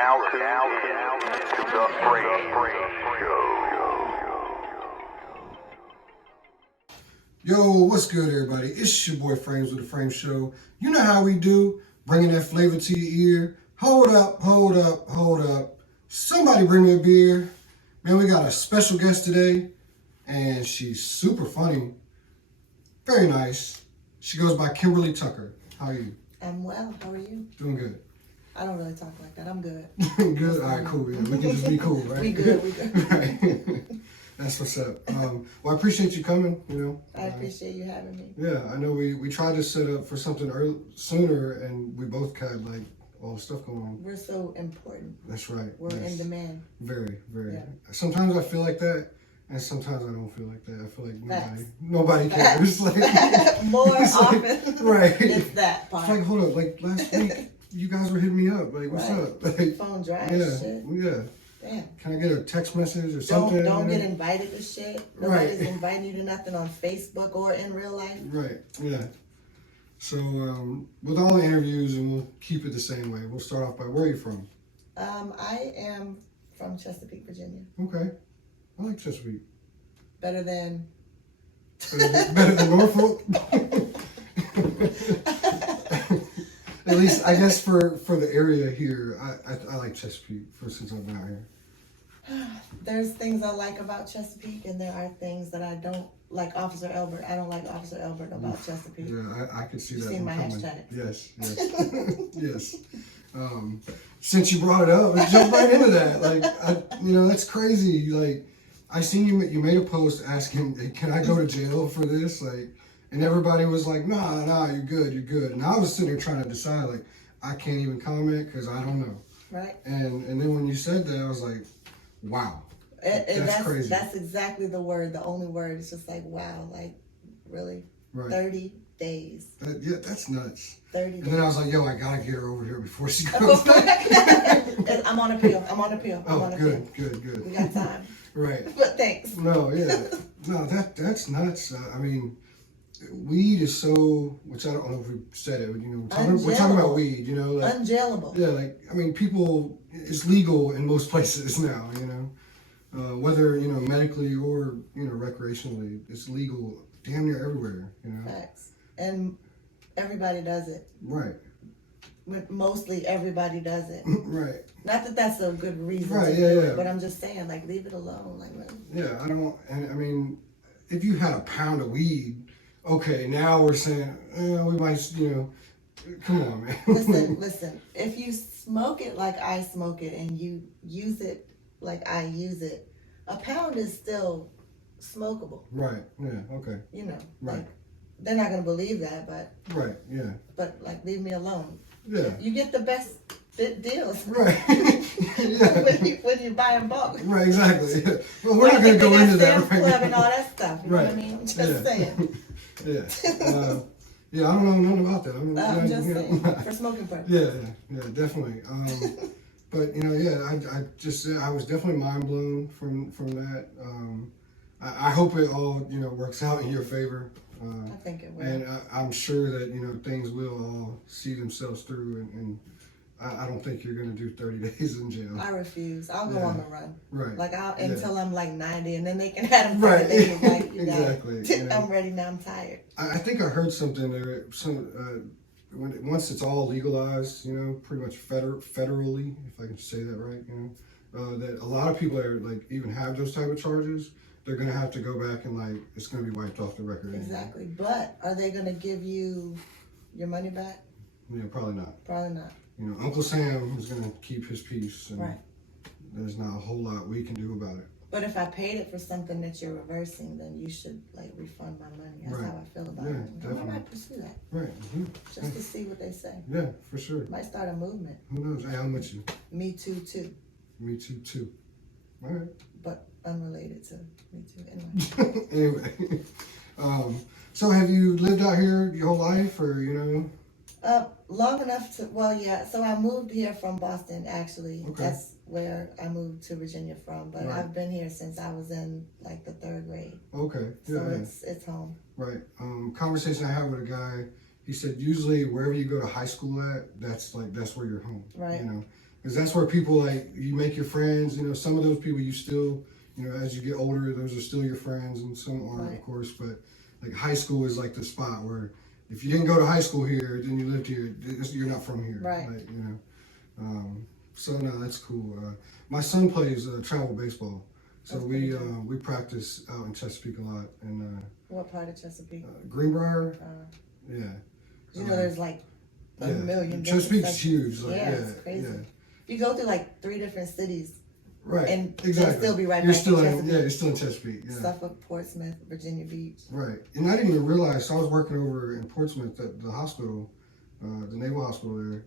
now tuned in to the FrameZ Show. Yo, what's good, everybody? It's your boy FrameZ with the Frame Show. You know how we do, bringing that flavor to your ear. Hold up, hold up, hold up. Somebody bring me a beer. Man, we got a special guest today, and she's super funny. Very nice. She goes by Kymberli Tucker. How are you? I'm well. How are you? Doing good. I don't really talk like that. I'm good. Good? All right, cool. Yeah, we can just be cool, right? We good. Right. That's what's up. Well, I appreciate you coming, you know. I appreciate you having me. Yeah, I know we tried to set up for something sooner, and we both had like all the stuff going on. We're so important. That's right. We're in demand. Very, very. Yeah. Sometimes I feel like that, and sometimes I don't feel like that. I feel like Facts. nobody cares. Like, More it's often. Like, right. It's that part. It's like, hold up, like last week, you guys were hitting me up. Like, what's Right. up? Like, Phone dry yeah, as shit. yeah. Damn. Can I get a text message or something? Don't get invited to shit. Right. Nobody's inviting you to nothing on Facebook or in real life. Right, yeah. So, with all the interviews, and we'll keep it the same way. We'll start off by where are you from? I am from Chesapeake, Virginia. Okay. I like Chesapeake. Better than Better than Norfolk? At least, I guess, for the area here, I like Chesapeake since I've been out here. There's things I like about Chesapeake, and there are things that I don't like. Officer Elbert. I don't like Officer Elbert about Chesapeake. Yeah, I could see You that seen one my coming. hashtag? Yes, yes. Since you brought it up, let's jump right into that. Like, that's crazy. Like, I seen you made a post asking, hey, can I go to jail for this? Like, and everybody was like, nah, you're good. And I was sitting there trying to decide, like, I can't even comment because I don't know. Right. And then when you said that, I was like, wow. That's crazy. That's exactly the word, the only word. It's just like, wow, like, really? Right. 30 days. That's nuts. 30 days. And then I was like, yo, I gotta get her over here before she goes. I'm on appeal. Oh, good. We got time. Right. But thanks. No, yeah. No, that's nuts. I mean, weed is so, which I don't know if we said it, but, we're talking about weed, like, unjailable. Yeah, like, I mean, people, it's legal in most places now, whether, medically or, recreationally, it's legal damn near everywhere, Facts. And everybody does it. Right. Mostly everybody does it. Right. Not that that's a good reason right, to do yeah. it, but I'm just saying, like, leave it alone. Like, really. Yeah, I mean, if you had a pound of weed, okay, now we're saying, we might, come on, man. Listen, if you smoke it like I smoke it and you use it like I use it, a pound is still smokable. Right, yeah, okay. Right. Like, they're not going to believe that, but. Right, yeah. But, like, leave me alone. Yeah. You get the best deals. Right. Yeah. when you buy in bulk. Right, exactly. Yeah. Well, we're not going to go into that right Club now. And all that stuff. You know what I mean? I'm just saying. Yeah. Yeah, I don't know nothing about that. I'm just saying. For smoking purposes. Yeah, definitely. But, I was definitely mind blown from that. I hope it all, works out in your favor. I think it will. And I'm sure that, things will all see themselves through. And I don't think you're going to do 30 days in jail. I refuse. I'll go on the run. Right. Like, until I'm like 90, and then they can have them 30 days. Like, you exactly. I'm ready now. I'm tired. I think I heard something there. Once it's all legalized, pretty much federally, if I can say that right, that a lot of people that are, like, even have those type of charges, they're going to have to go back and, like, it's going to be wiped off the record. Exactly. But are they going to give you your money back? Yeah, probably not. Probably not. Uncle Sam is going to keep his peace. And right. There's not a whole lot we can do about it. But if I paid it for something that you're reversing, then you should, like, refund my money. That's how I feel about it. Definitely. I might pursue that. Right. Mm-hmm. Just to see what they say. Yeah, for sure. Might start a movement. Who knows? Hey, I'm with you. Me too. Me too. All right. But unrelated to me too. Anyway. So have you lived out here your whole life, or Long enough to, so I moved here from Boston, actually. Okay. That's where I moved to Virginia from, but right. I've been here since I was in, like, the 3rd grade. Okay. So it's home. Right. Conversation I had with a guy, he said usually wherever you go to high school at, that's where you're home. Right. Because that's where people like you make your friends. You know, some of those people you still, you know, as you get older, those are still your friends, and some aren't, of course. But like high school is like the spot where if you didn't go to high school here, then you lived here. You're not from here, Right? Like, you know. So no, that's cool. My son plays travel baseball, so we practice out in Chesapeake a lot. And what part of Chesapeake? Greenbrier. Yeah. You know, there's like a million. Chesapeake's huge. Like, it's crazy. Yeah. You go through like 3 different cities. Right. And exactly. still be right you're back still in in, Chesapeake. yeah, you're still in Chesapeake. Yeah. Suffolk, Portsmouth, Virginia Beach. Right. And I didn't even realize, so I was working over in Portsmouth at the hospital, the Naval Hospital there,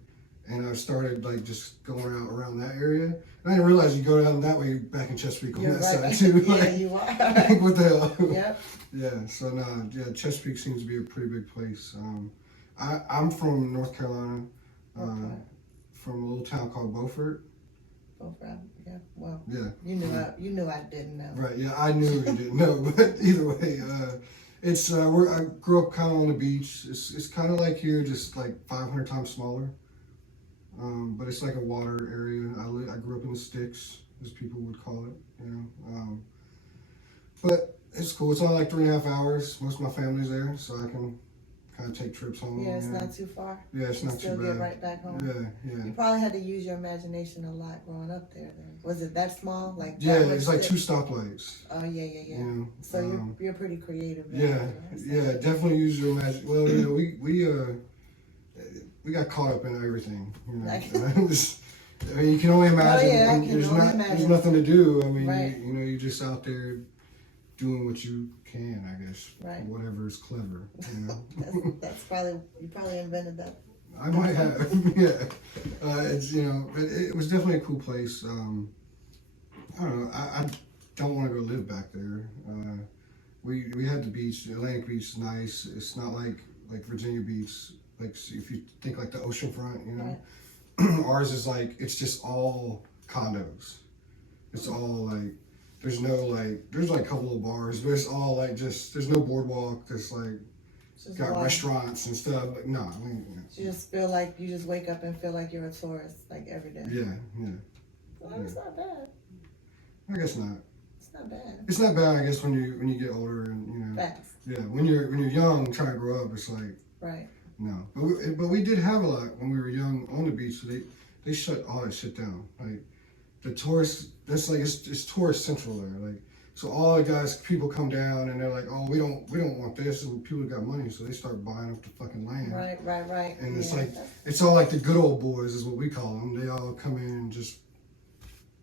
and I started like just going out around that area. And I didn't realize you go down that way back in Chesapeake on You're that right. side too. Yeah, Like, you are. like, what the hell? Yep. Yeah, so no, Chesapeake seems to be a pretty big place. I'm from North Carolina, from a little town called Beaufort. Beaufort, yeah. Well, Yeah. You knew I didn't know. Right. Yeah, I knew you didn't know, but either way, it's I grew up kind of on the beach. It's kind of like here, just like 500 times smaller. But it's like a water area. I grew up in the sticks, as people would call it. You know. But it's cool. It's only like 3.5 hours. Most of my family's there, so I can kind of take trips home. Yeah, it's not too far. Yeah, it's not too Still bad. get right back home. Yeah. You probably had to use your imagination a lot growing up there. Then was it that small? Like Yeah, that it's like 2 stoplights. Oh yeah. You know, So you're pretty creative. Yeah, definitely use your imagination. Well, you know, we got caught up in everything. You know, I mean, you can only imagine. There's nothing to do. I mean, right. you know, you're just out there doing what you can, I guess. Right. Whatever is clever. You know. that's probably you probably invented that. I might have. Yeah. It's it was definitely a cool place. I don't know. I don't want to go live back there. We had the beach. Atlantic Beach is nice. It's not like Virginia Beach. Like if you think like the ocean front, you know. Right. Ours is like it's just all condos. It's all like there's like a couple of bars, but it's all like just there's no boardwalk. There's like got restaurants and stuff. Like no, you just feel like you just wake up and feel like you're a tourist like every day. Yeah. Well, it's not bad. I guess not. It's not bad. It's not bad, I guess, when you get older and you know. Facts. Yeah, when you're young, trying to grow up, it's like right. No, but we did have a lot when we were young on the beach. So they shut all that shit down. Like the tourists, that's like it's tourist central there. Like so, all the people come down and they're like, oh, we don't want this. And people got money, so they start buying up the fucking land. Right. And it's like it's all like the good old boys is what we call them. They all come in and just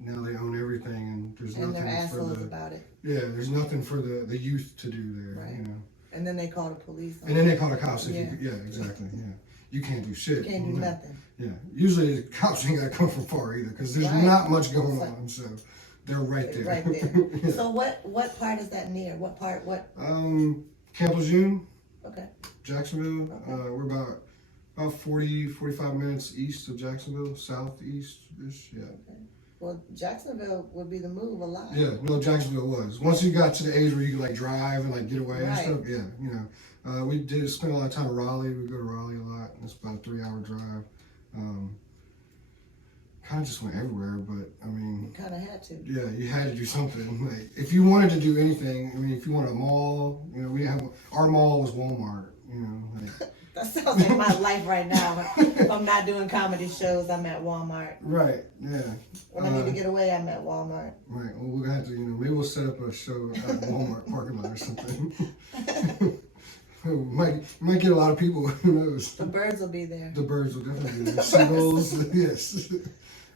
now they own everything, and there's nothing they're assholes for about it. Yeah, there's nothing for the youth to do there. Right. You know. And then they call the police. And then they call the cops. Yeah. Exactly. Yeah, you can't do shit. You can't do nothing. Yeah, usually the cops ain't gotta come from far either because there's not much going on. So they're right there. Right there. Yeah. So what part is that near? What part? What? Camp Lejeune. Okay. Jacksonville. Okay. We're about 45 minutes east of Jacksonville, southeast-ish. Yeah. Okay. Well, Jacksonville would be the move a lot. Yeah, no, Jacksonville was. Once you got to the age where you could like drive and like get away and stuff, yeah, you know. We did spend a lot of time in Raleigh. We go to Raleigh a lot. It's about a 3-hour drive. Kind of just went everywhere, but I mean, you kind of had to. Yeah, you had to do something. Like if you wanted to do anything, I mean, if you want a mall, you know, we have our mall was Walmart. You know, like, that sounds like my life right now. If I'm not doing comedy shows, I'm at Walmart. Right. Yeah. When I need to get away, I'm at Walmart. Right. Well, we're gonna have to, you know, maybe we'll set up a show at Walmart parking lot or something. might get a lot of people. Who knows? The birds will be there. The birds will definitely be there. Seagulls. Yes.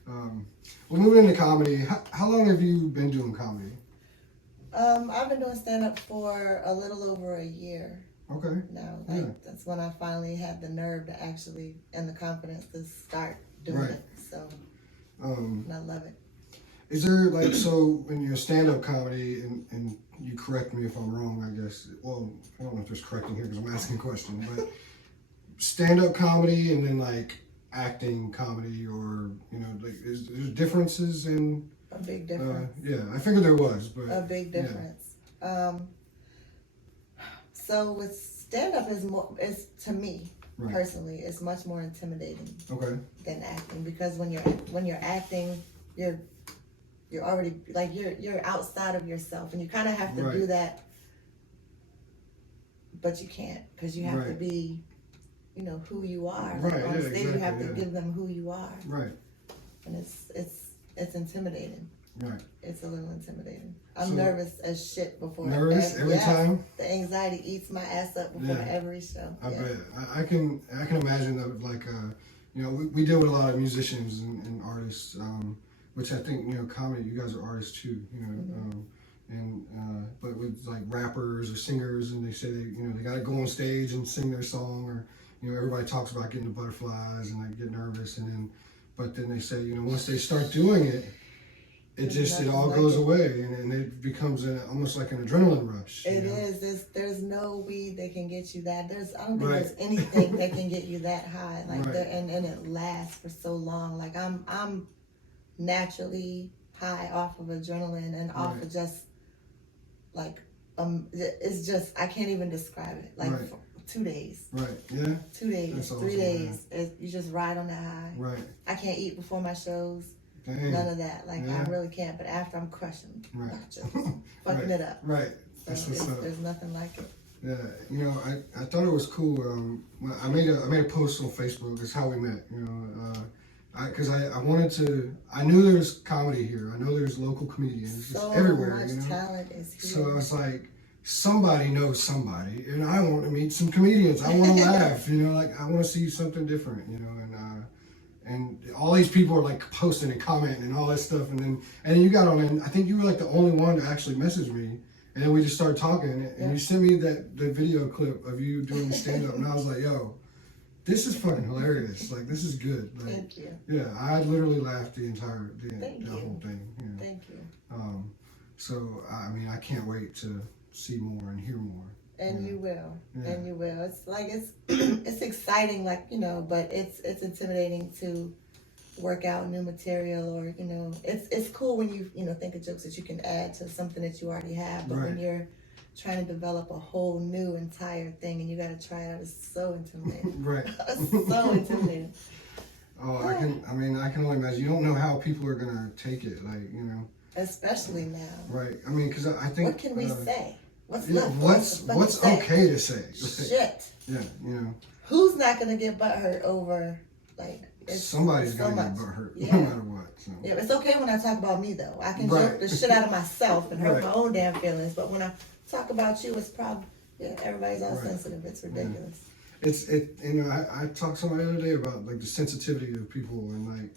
Well, moving into comedy. How long have you been doing comedy? I've been doing stand-up for a little over a year. Okay. Now, that's when I finally had the nerve to actually and the confidence to start doing it. So, and I love it. Is there like so when you're stand-up comedy and you correct me if I'm wrong, I guess. Well, I don't know if there's correcting here because I'm asking a question, but stand-up comedy and then like acting comedy or you know like is there differences in a big difference? Yeah, I figured there was, but a big difference. Yeah. So with stand-up is to me Right. Personally, it's much more intimidating Okay. than acting, because when you're acting, you're already like you're outside of yourself, and you kind of have to do that, but you can't, because you have to be, who you are. Like on stage, you have to give them who you are. Right. And it's intimidating. Right. It's a little intimidating. I'm nervous as shit before. Nervous every time? The anxiety eats my ass up before every show. I bet. I can imagine that, like, we deal with a lot of musicians and artists, which I think, comedy, you guys are artists too, but with like rappers or singers, and they say they got to go on stage and sing their song, or, everybody talks about getting the butterflies and they get nervous, but then they say, once they start doing it, it all goes away, and it becomes almost like an adrenaline rush. It is. There's no weed that can get you that. I don't think there's anything that can get you that high. Like and it lasts for so long. Like I'm naturally high off of adrenaline and off of just like it's just, I can't even describe it. Like for 2 days. Right. Yeah. 2 days. 3 days. You just ride on that high. Right. I can't eat before my shows. Dang. None of that. Like I really can't. But after, I'm crushing. Right. Fucking it up. Right. So there's nothing like it. Yeah. I thought it was cool. I made a post on Facebook. That's how we met. Because I wanted to. I knew there was comedy here. I know there's local comedians So everywhere. much talent is here. So I was like, somebody knows somebody, and I want to meet some comedians. I want to laugh. Like I want to see something different. And all these people are like posting and commenting and all that stuff, and then you got on, and I think you were like the only one to actually message me, and then we just started talking, and you sent me the video clip of you doing the stand up, and I was like, yo, this is fucking hilarious. Like, this is good. Like, Thank you. Yeah, I literally laughed the whole thing. Thank you. So I mean, I can't wait to see more and hear more. And you will. And you will. It's like it's exciting, like, but it's intimidating to work out new material, or it's cool when you think of jokes that you can add to something that you already have, but when you're trying to develop a whole new entire thing and you got to try it out, it's so intimidating. Right. It's so intimidating. Oh, I can only imagine. You don't know how people are gonna take it, like, Especially now. Right. I mean, because I think. What can we say? What's what's okay to say? Shit. Yeah, Who's not gonna get butthurt over, like, somebody's gonna get butthurt no matter what. So. Yeah, it's okay when I talk about me though. I can joke the shit out of myself and hurt my own damn feelings, but when I talk about you, it's probably everybody's all sensitive. It's ridiculous. Yeah. I talked to somebody the other day about like the sensitivity of people, and like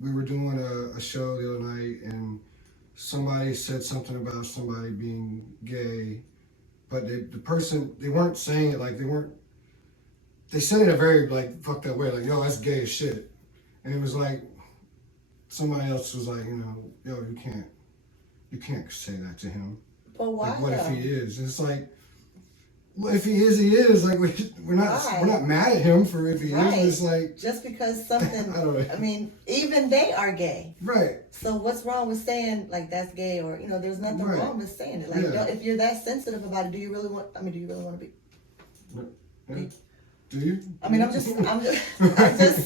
we were doing a show the other night, and somebody said something about somebody being gay, but they weren't saying it like they said it in a very like fucked up way, like, yo, that's gay as shit. And it was like somebody else was like, yo, you can't say that to him. But why? Like, what if he is? And it's like, well, if he is, he is. Like, we're not mad at him for if he is. It's like, just because something. I don't know. I mean, even they are gay. Right. So what's wrong with saying like that's gay, or there's nothing wrong with saying it. Like, if you're that sensitive about it, do you really want to be? Yeah. Do you? I mean, I'm just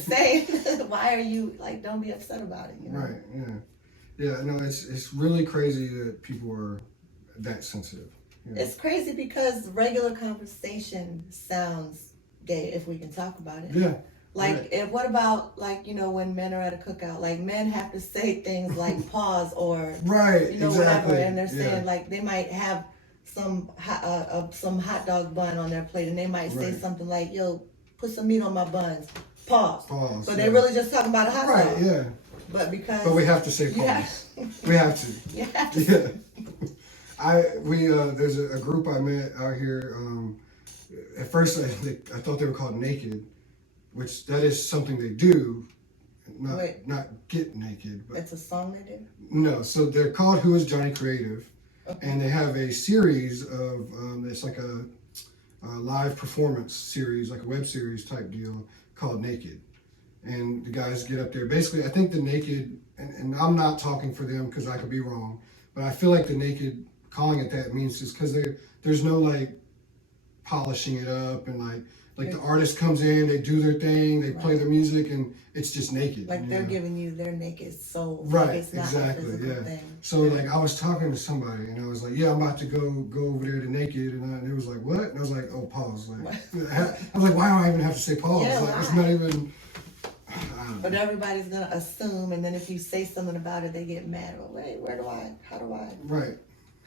saying. Why are you like? Don't be upset about it. Right. Yeah. No, it's really crazy that people are that sensitive. It's crazy because regular conversation sounds gay if we can talk about it. Yeah. Like, what about, like, when men are at a cookout, like, men have to say things like pause or, whatever, and they're saying, like, they might have some hot dog bun on their plate, and they might say something like, yo, put some meat on my buns, pause. But they're really just talking about a hot dog. Right, yeah. But we have to say pause. We have to. You have to. Yeah. There's a group I met out here. At first, I thought they were called Naked, which that is something they do, not get naked. But it's a song they do? No, so they're called Who is Johnny Creative, and they have a series of it's like a live performance series, like a web series type deal called Naked, and the guys get up there. Basically, I think the Naked, and I'm not talking for them because I could be wrong, but I feel like the Naked, calling it that means just because there's no like polishing it up and like like the artist comes in, they do their thing, they play their music, and it's just naked. Like they're giving you their naked soul. Right, like it's not exactly, a physical thing. So like I was talking to somebody, and I was like, yeah, I'm about to go over there to naked, and it was like, what? And I was like, oh, pause. Like, I was like, why do I even have to say pause? Yeah, like, it's not even. But everybody's gonna assume, and then if you say something about it, they get mad. Well, wait, how do I? Right.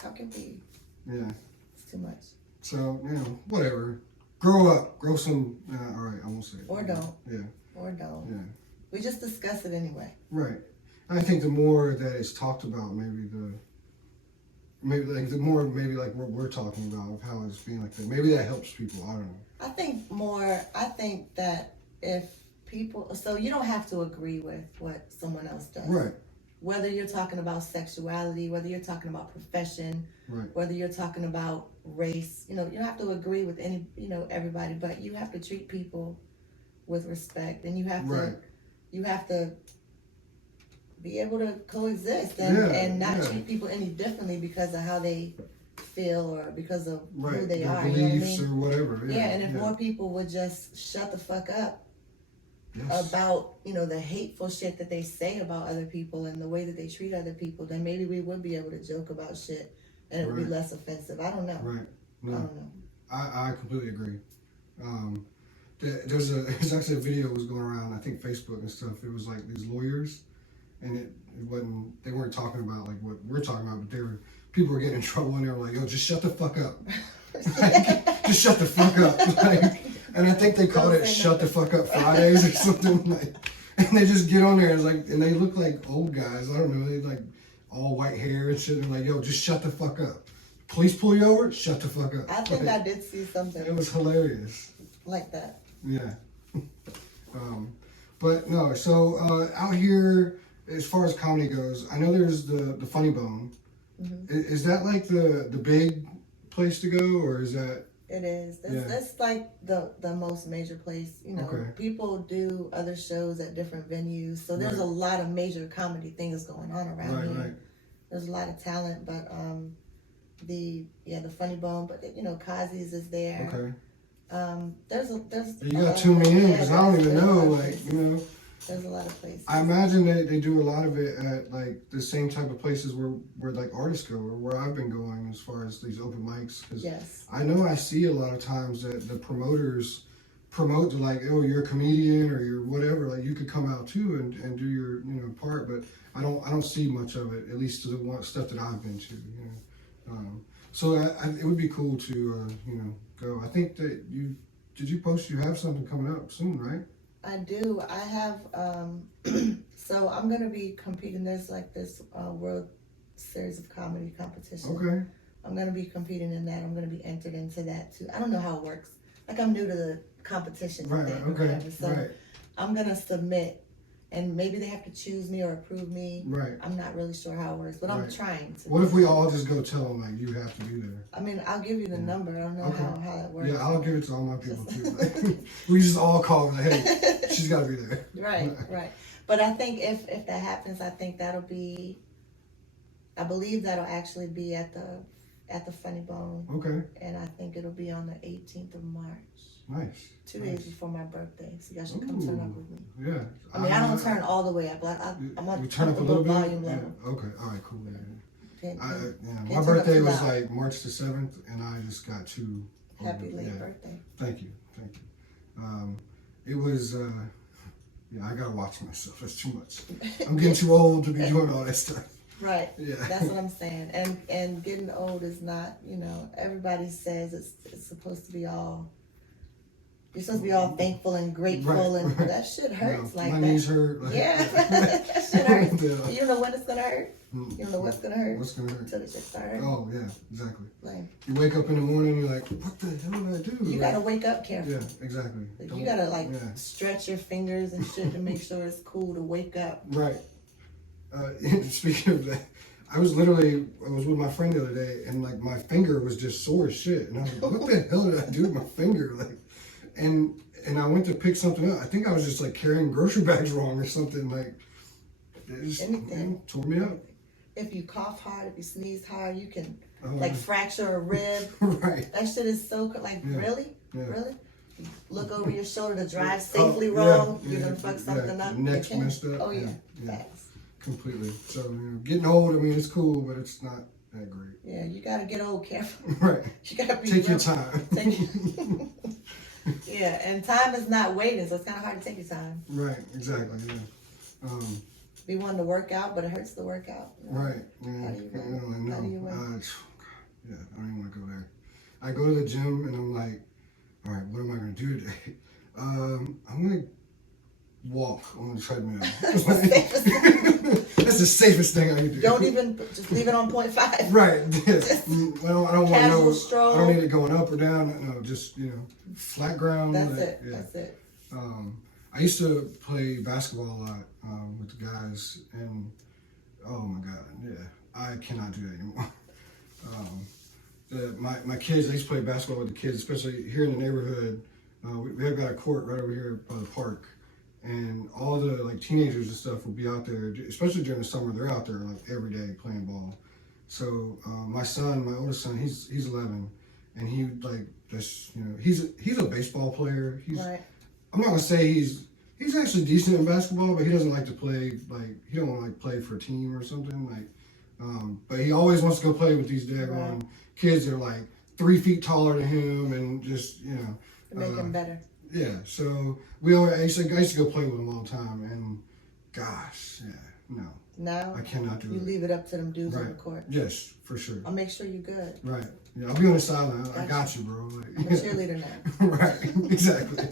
How can we? Yeah. It's too much. So, whatever. Grow up. Grow some. All right, I won't say it. Or don't. Yeah. Or don't. Yeah. We just discuss it anyway. Right. I think the more that it's talked about, the more like what we're talking about of how it's being like that. Maybe that helps people. I don't know. I think that if people, so you don't have to agree with what someone else does. Right. Whether you're talking about sexuality, whether you're talking about profession, right. whether you're talking about race, you don't have to agree with everybody, but you have to treat people with respect, and you have to be able to coexist and not treat people any differently because of how they feel or because of who they their are. beliefs or whatever. Yeah, and if more people would just shut the fuck up about the hateful shit that they say about other people and the way that they treat other people, then maybe we would be able to joke about shit and it would be less offensive. I don't know. Right. No, I don't know. I completely agree. There's actually a video that was going around, I think Facebook and stuff. It was like these lawyers, and they weren't talking about like what we're talking about, but people were getting in trouble, and they were like, yo, just shut the fuck up. Like, just shut the fuck up. Like, and I think they called it "Shut the Fuck Up Fridays" or something. Like, and they just get on there and they look like old guys. I don't know. They like all white hair and shit. And like, yo, just shut the fuck up. Police pull you over, shut the fuck up. I think I did see something. It was hilarious. Like that. Yeah. But no. So out here, as far as comedy goes, I know there's the Funny Bone. Mm-hmm. Is that like the big place to go, or is that? It is. That's like the most major place. People do other shows at different venues, so there's a lot of major comedy things going on around here. Right. There's a lot of talent, but the Funny Bone, but Kazi's is there. Okay. There's you gotta tune me in because I don't even know, There's a lot of places. I imagine they do a lot of it at like the same type of places where like artists go, or where I've been going as far as these open mics. Because I know I see a lot of times that the promoters promote to like, oh, you're a comedian or you're whatever, like you could come out too and do your part. But I don't see much of it, at least to the one stuff that I've been to. So it would be cool to go. I think that you post you have something coming up soon, right? I do. I have, so I'm going to be competing. There's like this World Series of Comedy competition. Okay. I'm going to be competing in that. I'm going to be entered into that too. I don't know how it works. Like I'm new to the competition. Right, thing okay. Whatever. So I'm going to submit, and maybe they have to choose me or approve me. Right. I'm not really sure how it works, but I'm trying to. What if we all just go tell them like you have to be there? I mean, I'll give you the number. I don't know how that works. Yeah, I'll give it to all my people too. We just all call them, hey, she's got to be there. Right. But I think if that happens, I think I believe that'll actually be at the Funny Bone. Okay. And I think it'll be on the 18th of March. Nice. 2 days before my birthday, so y'all should come turn up with me. Yeah. I mean, I don't turn all the way up. I'm on turn up a little volume bit. level. Yeah. Okay. All right. Cool. Yeah. My birthday was like March the 7th, and I just got 2. Happy late birthday. Thank you. It was. I gotta watch myself. That's too much. I'm getting too old to be doing all that stuff. Right. Yeah. That's what I'm saying. And getting old is not. Everybody says it's supposed to be all. You're supposed to be all thankful and grateful, and that shit hurts like my that. My knees hurt. That shit hurts. You don't know when it's gonna hurt. You don't know what's gonna hurt. What's gonna hurt? Until the shit starts hurting. Oh yeah, exactly. Like, you wake up in the morning, you're like, what the hell did I do? You gotta wake up careful. Yeah, exactly. You gotta stretch your fingers and shit to make sure it's cool to wake up. Right. Speaking of that, I was with my friend the other day, and like my finger was just sore as shit, and I was like, what the hell did I do with my finger? Like, and I went to pick something up. I think I was just like carrying grocery bags wrong or something. Like, it just tore me up. If you cough hard, if you sneeze hard, you can like fracture a rib. Right. That shit is so really? Yeah. Really? look over your shoulder to drive safely wrong, yeah, you're gonna fuck something up. Neck's You can. messed up. Oh yeah, yeah. facts. Completely. So getting old, I mean, it's cool, but it's not that great. Yeah, you gotta get old careful. Right. You gotta be Take your real- time. Yeah, and time is not waiting, so it's kind of hard to take your time. Right. Exactly. Yeah. Be one to work out, but it hurts to work out. You know? Right. Yeah. How do you I wait? know. How do you wait? Yeah. I don't even want to go there. I go to the gym and I'm like, all right, what am I going to do today? I'm going to walk on the treadmill. That's the safest. That's the safest thing I can do. Don't even just leave it on 0.5. Right. Yes. Just I don't want to casual know. stroll. I don't need it going up or down. No, just flat ground. That's like, it. Yeah. That's it. I used to play basketball a lot with the guys, and oh my god, yeah, I cannot do that anymore. My kids, I used to play basketball with the kids, especially here in the neighborhood. We have got a court right over here by the park, and all the like teenagers and stuff will be out there, especially during the summer. They're out there like every day playing ball. So my son, my oldest son, he's 11, and he like just he's a baseball player. Right. I'm not gonna say he's actually decent in basketball, but he doesn't like to play he don't want to play for a team or something but he always wants to go play with these daggone kids that are like 3 feet taller than him and just To make him better. Yeah, so I used to go play with him all the time, and gosh, yeah, no, Now I cannot do you it. leave it up to them dudes on Right. the court. Yes, for sure. I'll make sure you're good. Right. Yeah, I'll be on the sideline. I Gotcha. got you, bro. Like, I'm a cheerleader now. Right, exactly.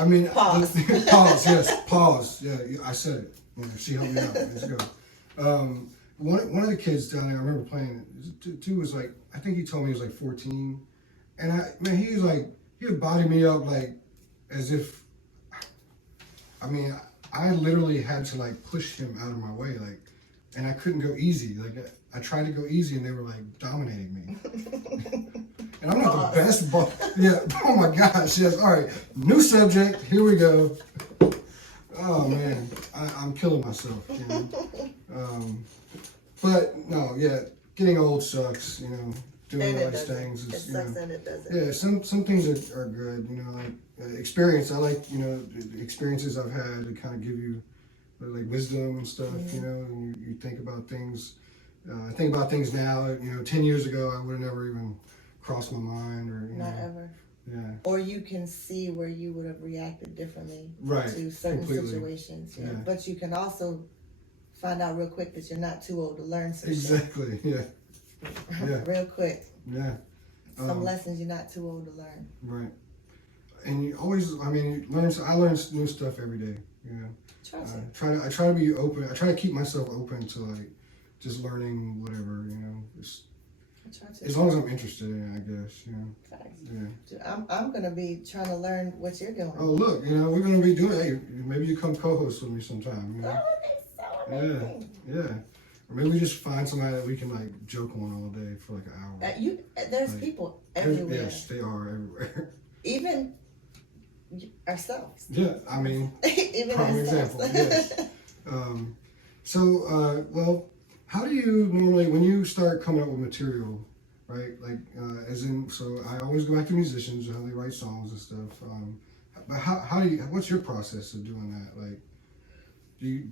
I mean, Pause. Pause, yes, pause. Yeah, I said it. Yeah, she helped me out. Let's go. One of the kids down there, I remember playing, two was like, I think he told me he was like 14. And he would body me up like as if, I mean, I literally had to like push him out of my way. Like, and I couldn't go easy. Like, I tried to go easy and they were like dominating me. And I'm not the best ball. Yeah. Oh my gosh. Yes. All right. New subject. Here we go. Oh man, I'm killing myself. But no, yeah, getting old sucks. Doing And all it these doesn't. things It is sucks and it doesn't. yeah. Some things are good. Like experience. I like the experiences I've had to kind of give you like wisdom and stuff. And you think about things. I think about things now. 10 years ago, I would have never even crossed my mind or Not ever. Yeah. Or you can see where you would have reacted differently Right. to certain Completely. situations. Yeah. But you can also find out real quick that you're not too old to learn some Exactly. Yeah. shit. Yeah. Real quick. Yeah. Some lessons you're not too old to learn. Right. And you always, I learn new stuff every day. Trust it. I try to be open. I try to keep myself open to like just learning whatever. Trust it. As long as I'm interested in it, I guess. Facts. Yeah. I'm gonna be trying to learn what you're doing. Oh look, we're gonna be doing. Hey, maybe you come co-host with me sometime. That would be so amazing. Yeah. Or maybe we just find somebody that we can like joke on all day for like an hour. There's Like, people everywhere. Yes, they are everywhere. Even ourselves. Yeah, I mean, Even prime ourselves. example. Yes. Well, how do you normally, when you start coming up with material, right? Like, so I always go back to musicians, how they write songs and stuff. But what's your process of doing that? Like, do you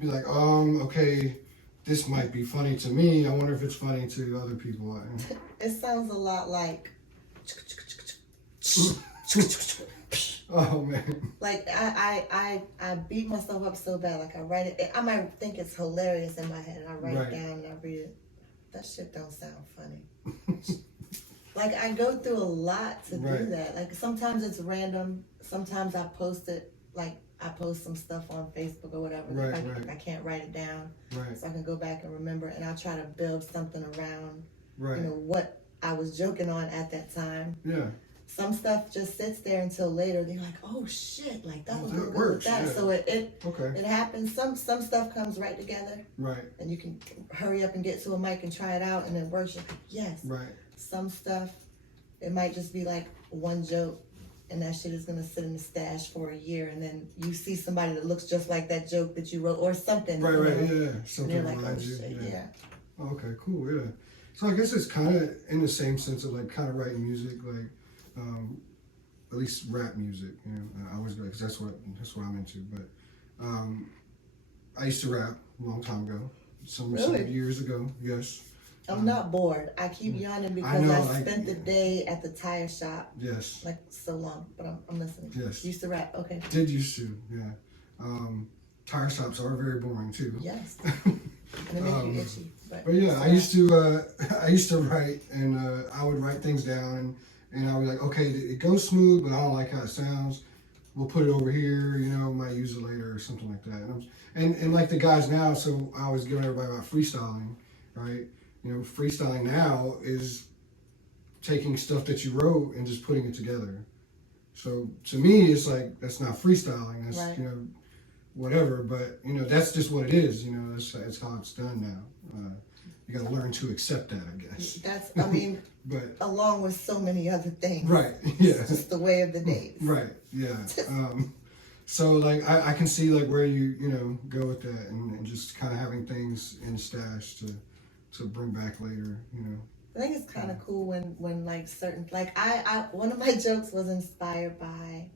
be like, okay, this might be funny to me. I wonder if it's funny to other people. It sounds a lot like. Oh man. Like I beat myself up so bad. Like I write it. I might think it's hilarious in my head, and I write Right. it down and I read it. That shit don't sound funny. Like I go through a lot to do Right. that. Like sometimes it's random. Sometimes I post it. Like I post some stuff on Facebook or whatever. Right, if right. I can't write it down, Right. so I can go back and remember. And I'll try to build something around Right. what I was joking on at that time. Yeah. Some stuff just sits there until later. They're like, "Oh shit! Like that was That good with works, that." yeah. So it Okay. happens. Some stuff comes right together, Right. and you can hurry up and get to a mic and try it out, and it works. You're like, yes. Right. Some stuff, it might just be like one joke, and that shit is gonna sit in the stash for a year, and then you see somebody that looks just like that joke that you wrote, or something. Right. you Right. know, Yeah. And Something you're like, "Oh reminds you. shit, yeah." Okay, cool, yeah. So I guess it's kind of in the same sense of like kind of writing music, like at least rap music. You know, I always go because that's what I'm into. But I used to rap a long time ago, some years ago. Yes. I'm not bored. I keep yawning because I spent the day at the tire shop. Yes. Like so long, but I'm listening. Yes. Used to rap. Okay. Did used to, yeah. Tire shops are very boring too. Yes. And they make you itchy. But yeah, I used to write, and I would write things down, and I would be like, okay, it goes smooth, but I don't like how it sounds. We'll put it over here, you know, might use it later or something like that. And like the guys now, so I was giving everybody about freestyling, right? You know, freestyling now is taking stuff that you wrote and just putting it together. So to me, it's like, that's not freestyling. That's, right. You know, whatever. But, you know, that's just what it is. You know, that's how it's done now. You got to learn to accept that, I guess. That's, I mean, but along with so many other things. Right, yeah. It's just the way of the days. Right, yeah. So, like, I can see, like, where you know, go with that and just kind of having things in stash to bring back later, you know. I think it's kind of cool when like certain, like I one of my jokes was inspired by,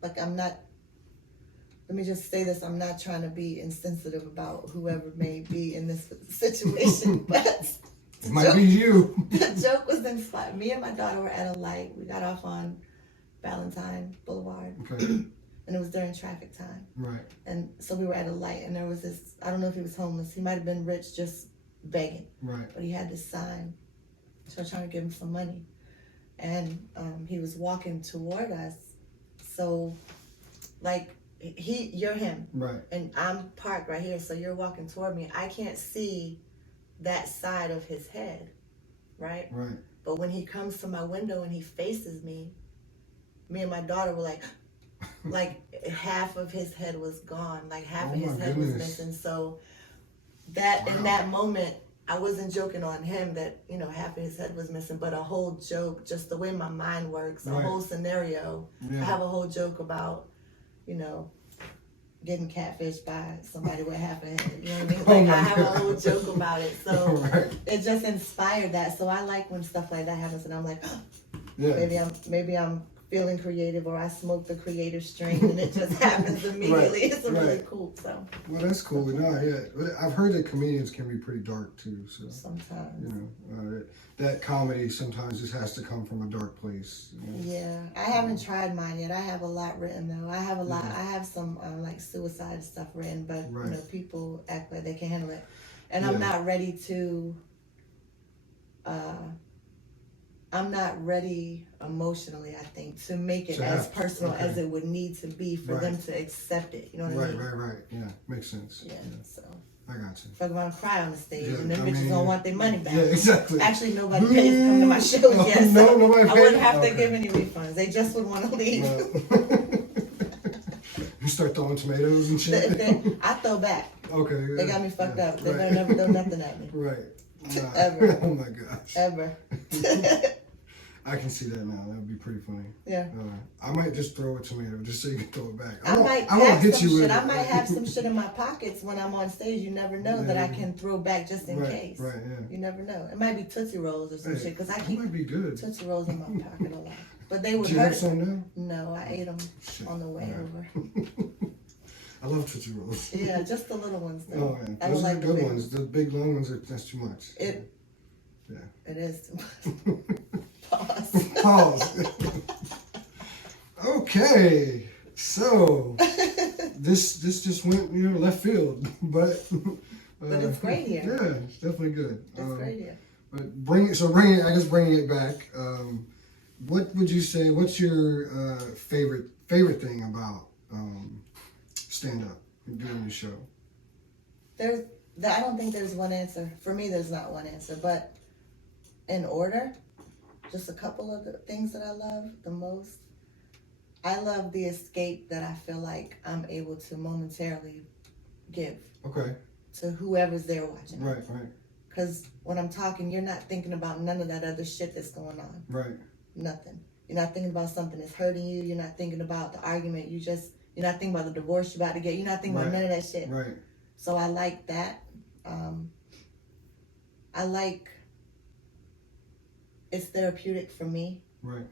like, I'm not, let me just say this, I'm not trying to be insensitive about whoever may be in this situation, but it might be you. The joke was inspired. Me and my daughter were at a light. We got off on Valentine Boulevard. Okay. And it was during traffic time. Right. And so we were at a light, and there was this, I don't know if he was homeless. He might have been rich, just begging. Right. But he had this sign. So I was trying to give him some money. And he was walking toward us. So, like, you're him. Right. And I'm parked right here, so you're walking toward me. I can't see that side of his head, right? Right. But when he comes to my window and he faces me, me and my daughter were like half of his head was gone, like half of his head was missing. So that in that moment, I wasn't joking on him that, you know, half of his head was missing, but a whole joke, just the way my mind works, a whole scenario. Yeah. I have a whole joke about, you know, getting catfished by somebody with half a head. You know what I mean? Like, I have a whole joke about it. So it just inspired that. So I like when stuff like that happens, and I'm like, maybe I'm feeling creative, or I smoke the creative strain, and it just happens immediately. It's really cool. So. Well, that's cool. No, yeah, I've heard that comedians can be pretty dark too. So sometimes, you know, that comedy sometimes just has to come from a dark place. You know? Yeah, I haven't tried mine yet. I have a lot written though. I have a lot. I have some like suicide stuff written, but you know, people act like they can handle it, and I'm not ready to. I'm not ready emotionally, I think, to make it as personal as it would need to be for them to accept it. You know what I mean? Right. Yeah, makes sense. Yeah. So. I got you. If I'm gonna cry on the stage, and them bitches don't want their money back. Yeah, exactly. Actually, nobody pays to come to my shows yet, so nobody I wouldn't have to give any refunds. They just would want to leave. You start throwing tomatoes and shit? I throw back. Okay. Yeah, they got me fucked up. They better never throw nothing at me. Right. Nah. Ever. Oh my gosh. Ever. I can see that now. That would be pretty funny. Yeah. I might just throw a tomato just so you can throw it back. I might have some shit in my pockets when I'm on stage. You never know that I can throw back just in case. Right, yeah. You never know. It might be Tootsie Rolls or some shit, because I keep might be good. Tootsie Rolls in my pocket a lot. But they would hurt. Do you have some now? No, I ate them on the way over. I love Tootsie Rolls. Yeah, just the little ones though. Oh, yeah. Those are good ones. The big long ones, that's too much. It is too much. Pause. Okay, so this just went left field, but it's great here. Yeah, it's definitely good. It's great here. But bringing it back. What would you say? What's your favorite thing about stand up and doing your show? I don't think there's one answer. For me, there's not one answer, but in order. Just a couple of the things that I love the most. I love the escape that I feel like I'm able to momentarily give. Okay. To whoever's there watching. Right. Because when I'm talking, you're not thinking about none of that other shit that's going on. Right. Nothing. You're not thinking about something that's hurting you. You're not thinking about the argument. You're not thinking about the divorce you're about to get. You're not thinking about none of that shit. Right. So I like that. It's therapeutic for me. Right.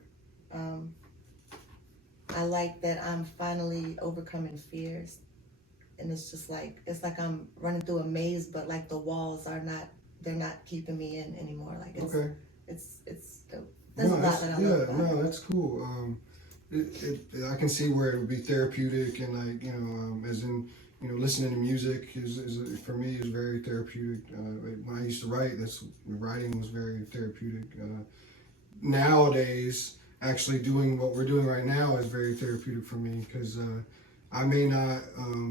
I like that I'm finally overcoming fears. And it's just like, it's like I'm running through a maze, but like the walls are not, they're not keeping me in anymore. Like it's, okay. it's dope. There's a lot that I love about it. No, that's cool. I can see where it would be therapeutic and like, as in, listening to music is for me is very therapeutic. When I used to write, writing was very therapeutic. Nowadays, actually doing what we're doing right now is very therapeutic for me because I may not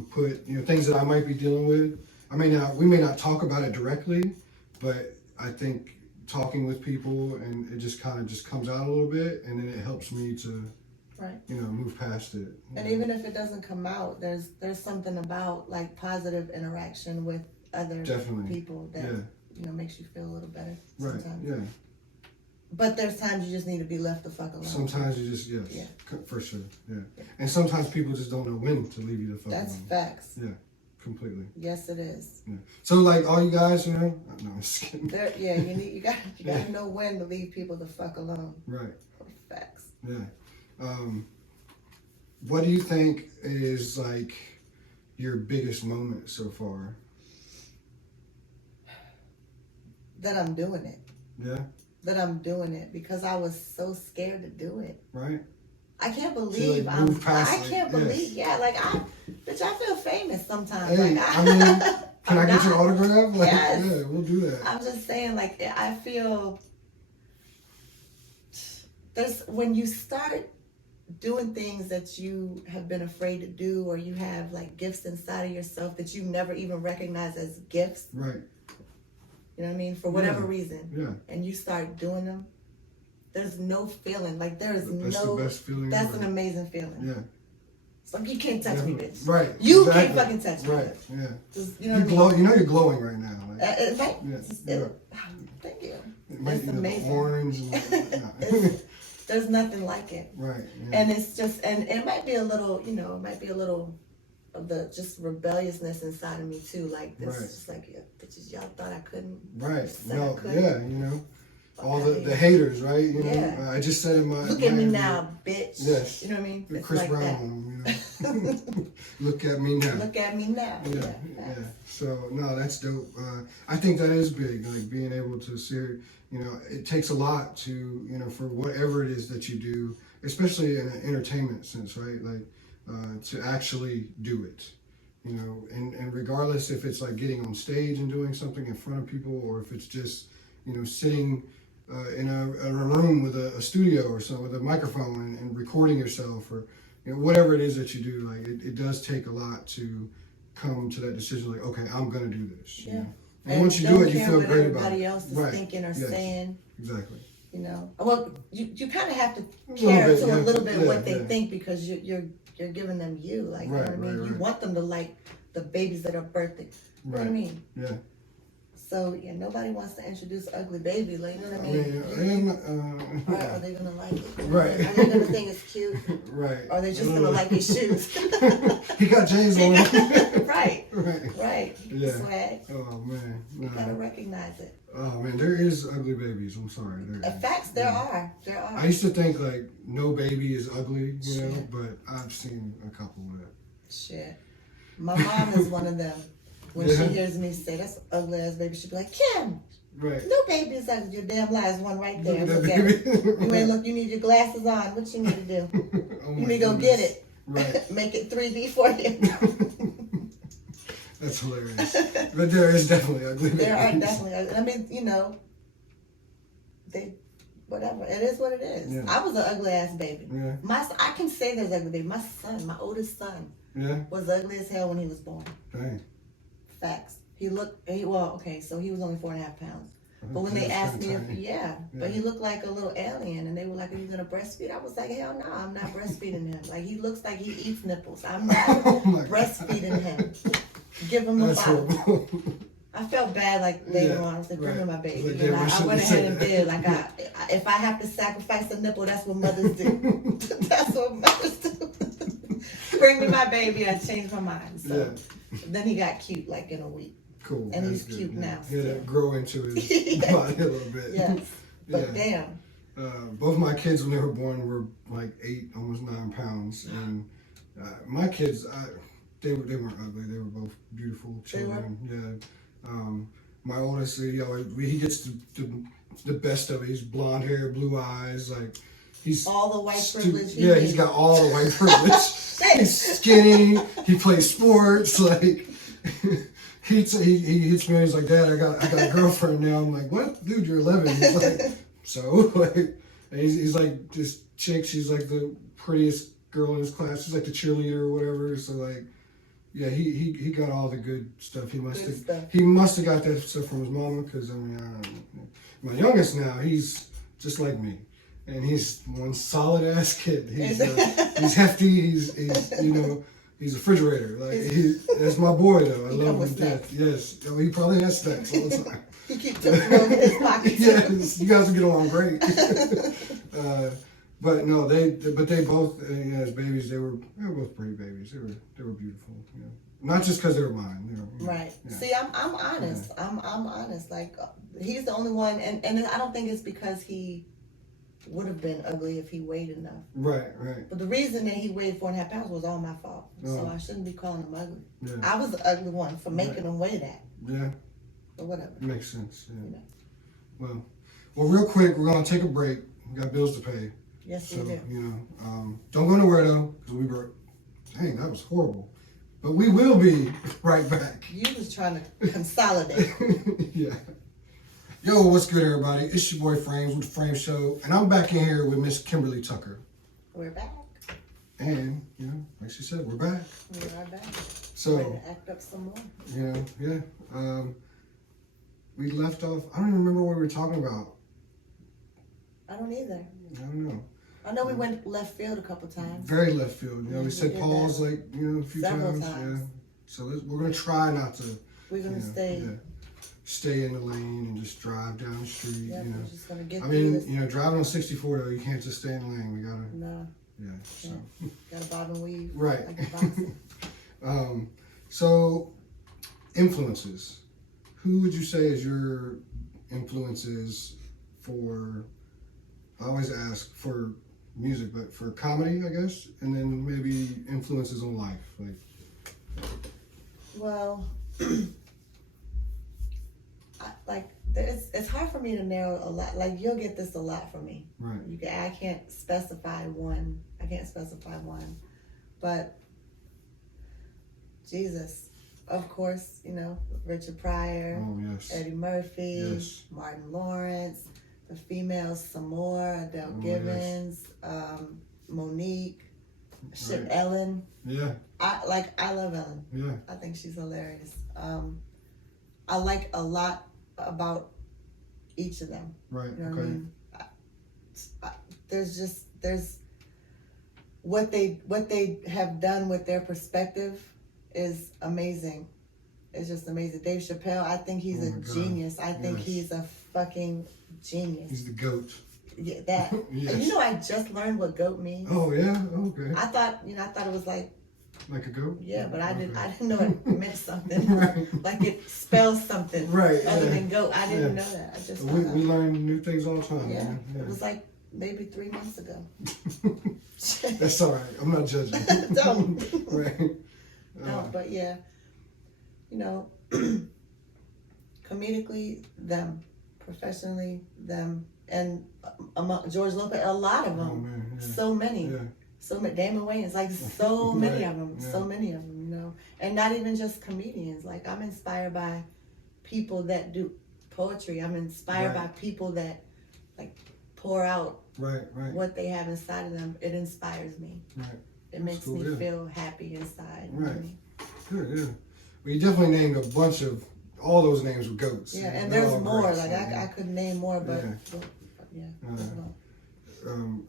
put things that I might be dealing with. We may not talk about it directly, but I think talking with people and it just kind of just comes out a little bit, and then it helps me to move past it. And even if it doesn't come out, there's something about like positive interaction with other people that makes you feel a little better sometimes. Right. Yeah. But there's times you just need to be left the fuck alone. Sometimes you just for sure. Yeah. And sometimes people just don't know when to leave you the fuck alone. That's facts. Yeah. Completely. Yes, it is. Yeah. So like all you guys, no, I'm just kidding. You gotta know when to leave people the fuck alone. Right. Facts. Yeah. What do you think is like your biggest moment so far? That I'm doing it. Yeah. That I'm doing it because I was so scared to do it. Right. I can't believe I can't believe. Yeah, like I feel famous sometimes. Hey, like can I get your autograph? Like, yes. Yeah, we'll do that. I'm just saying, like I feel when you start doing things that you have been afraid to do, or you have like gifts inside of yourself that you never even recognize as gifts. Right. You know what I mean? For whatever reason. Yeah. And you start doing them. There's no feeling. Like there's That's the best feeling That's ever. an amazing feeling. Yeah. It's like you can't touch me, bitch. Right. You can't fucking touch me. Right. Yeah. Just, You you're glowing right now. Like, right? Yeah. Thank you. It might It's be amazing. The orange. And There's nothing like it. Right. Yeah. And it's just, and it might be a little, of the just rebelliousness inside of me too. Like this, just like, bitches, y'all thought I couldn't. Right. No. Yeah. All the haters, right? I just said in my look at me now, bitch. Yes. You know what I mean? The It's Chris like Brown that. one, Look at me now. Look at me now. Yeah. So no, that's dope. I think that is big. Like being able to see, it takes a lot to, for whatever it is that you do, especially in an entertainment sense, right? Like to actually do it. And regardless if it's like getting on stage and doing something in front of people, or if it's just, sitting in a room with a studio or something with a microphone and recording yourself, or whatever it is that you do, like it does take a lot to come to that decision. Like, okay, I'm gonna do this. Yeah. And once you do it, you feel great about it. Everybody else is thinking or saying. Exactly. Well, you kind of have to care a little bit what they think, because you're giving them you. Like, you know what I mean? You want them to like the babies that are birthing. You know what I mean? Yeah. So nobody wants to introduce ugly baby. Like, you know what I mean? Are they gonna like it? Right. Are they gonna think it's cute? Right. Or are they just gonna like his shoes? He got J's on. Right. Right. Yeah. Swag. Oh man. You gotta recognize it. Oh man, there is ugly babies. I'm sorry. Facts, there are. I used to think like no baby is ugly, but I've seen a couple of that. Shit. My mom is one of them. When she hears me say that's an ugly ass baby, she'll be like, Kim, no baby is ugly. Your damn lies, one right there. Look at it. You need your glasses on. What you need to do? You need to go get it. Right. Make it 3D for you. That's hilarious. But there is definitely ugly babies. There are definitely ugly. I mean, whatever. It is what it is. Yeah. I was an ugly ass baby. Yeah. I can say there's ugly baby. My son, my oldest son, was ugly as hell when he was born. Dang. Facts. So he was only 4.5 pounds. But when they asked me but he looked like a little alien, and they were like, are you gonna breastfeed? I was like, hell no, I'm not breastfeeding him. Like, he looks like he eats nipples. I'm not breastfeeding him. Give him a bottle. I felt bad, like, later on. I was like, bring me my baby. And I went ahead and did. Like, if I have to sacrifice a nipple, that's what mothers do. That's what mothers do. Bring me my baby. I changed my mind. So then he got cute, like, in a week. Cool. And he's cute now. He had to grow into his body a little bit. Yes. But damn. Both my kids when they were born were like 8, almost 9 pounds, and my kids, they weren't ugly. They were both beautiful children. Yeah. My oldest, he gets the best of it. He's blonde hair, blue eyes, like he's all the white privilege. Yeah, he's got all the white privilege. He's skinny. He plays sports. Like he hits me. He's like, Dad, I got a girlfriend now. I'm like, what, dude? You're 11. He's like, so like, and he's like this chick. She's like the prettiest girl in his class. She's like the cheerleader or whatever. So like, yeah, he got all the good stuff. He must have got that stuff from his mama, because I mean, my youngest now, he's just like me, and he's one solid ass kid. He's hefty. He's he's a refrigerator. Like that's my boy though. I love him to death. Yes, he probably has snacks all the time. He keeps them in his pocket. Yes, you guys will get along great. But no, they both, as babies, they were both pretty babies. They were beautiful. You know? Not just because they were mine. Right. Yeah. See, I'm honest. Yeah. I'm honest. Like he's the only one, and I don't think it's because he would have been ugly if he weighed enough. Right. But the reason that he weighed 4.5 pounds was all my fault. So I shouldn't be calling him ugly. Yeah. I was the ugly one for making him weigh that. Yeah. But whatever. Makes sense. Yeah. You know. Well, real quick, we're gonna take a break. We got bills to pay. Yes, we do. Don't go nowhere though, because dang, that was horrible. But we will be right back. You was trying to consolidate. Yeah. Yo, what's good, everybody? It's your boy Frames with the Frame Show, and I'm back in here with Miss Kymberli Tucker. We're back. And like she said, we're back. We are back. So we're gonna act up some more. Yeah. We left off. I don't even remember what we were talking about. I don't either. I don't know. I know we went left field a couple times. Very left field. We said pause like a few Several times. Yeah. So we're gonna try not to. We're gonna stay in the lane and just drive down the street. Yep, we're just gonna get driving on 64 though, you can't just stay in the lane. We gotta. No. Yeah. So. Gotta bob and weave. Right. Like so influences. Who would you say is your influences for? I always ask for music, but for comedy, I guess, and then maybe influences on life, Well, it's hard for me to narrow a lot. Like you'll get this a lot from me. Right. I can't specify one. But Jesus, of course, Richard Pryor, Eddie Murphy, Martin Lawrence. The females, some more, Adele Givens, Monique, Ellen. Yeah. I love Ellen. Yeah. I think she's hilarious. I like a lot about each of them. Right. You know what I mean? There's what they have done with their perspective is amazing. It's just amazing. Dave Chappelle, I think he's a genius. I think he's a fucking genius. He's the GOAT. Yeah, that. Yes. I just learned what GOAT means. Oh yeah, okay. I thought it was like a goat. Yeah, but I didn't know it meant something. Right. Like it spells something. Right. Other than goat, I didn't know that. I just we learn new things all the time. Yeah. It was like maybe 3 months ago. That's all right. I'm not judging. Don't. Right. No, but yeah. Comedically, them. Professionally, them. And among George Lopez, a lot of them. Oh, man, yeah. So many. Yeah. So many. Damon Wayans, like so many of them. Yeah. So many of them, And not even just comedians. Like I'm inspired by people that do poetry. I'm inspired by people that like pour out what they have inside of them. It inspires me. Right. It makes me feel happy inside. Right. Good, yeah. Well, you definitely named a bunch of, all those names were goats. Yeah, and there's more. Like I could name more, but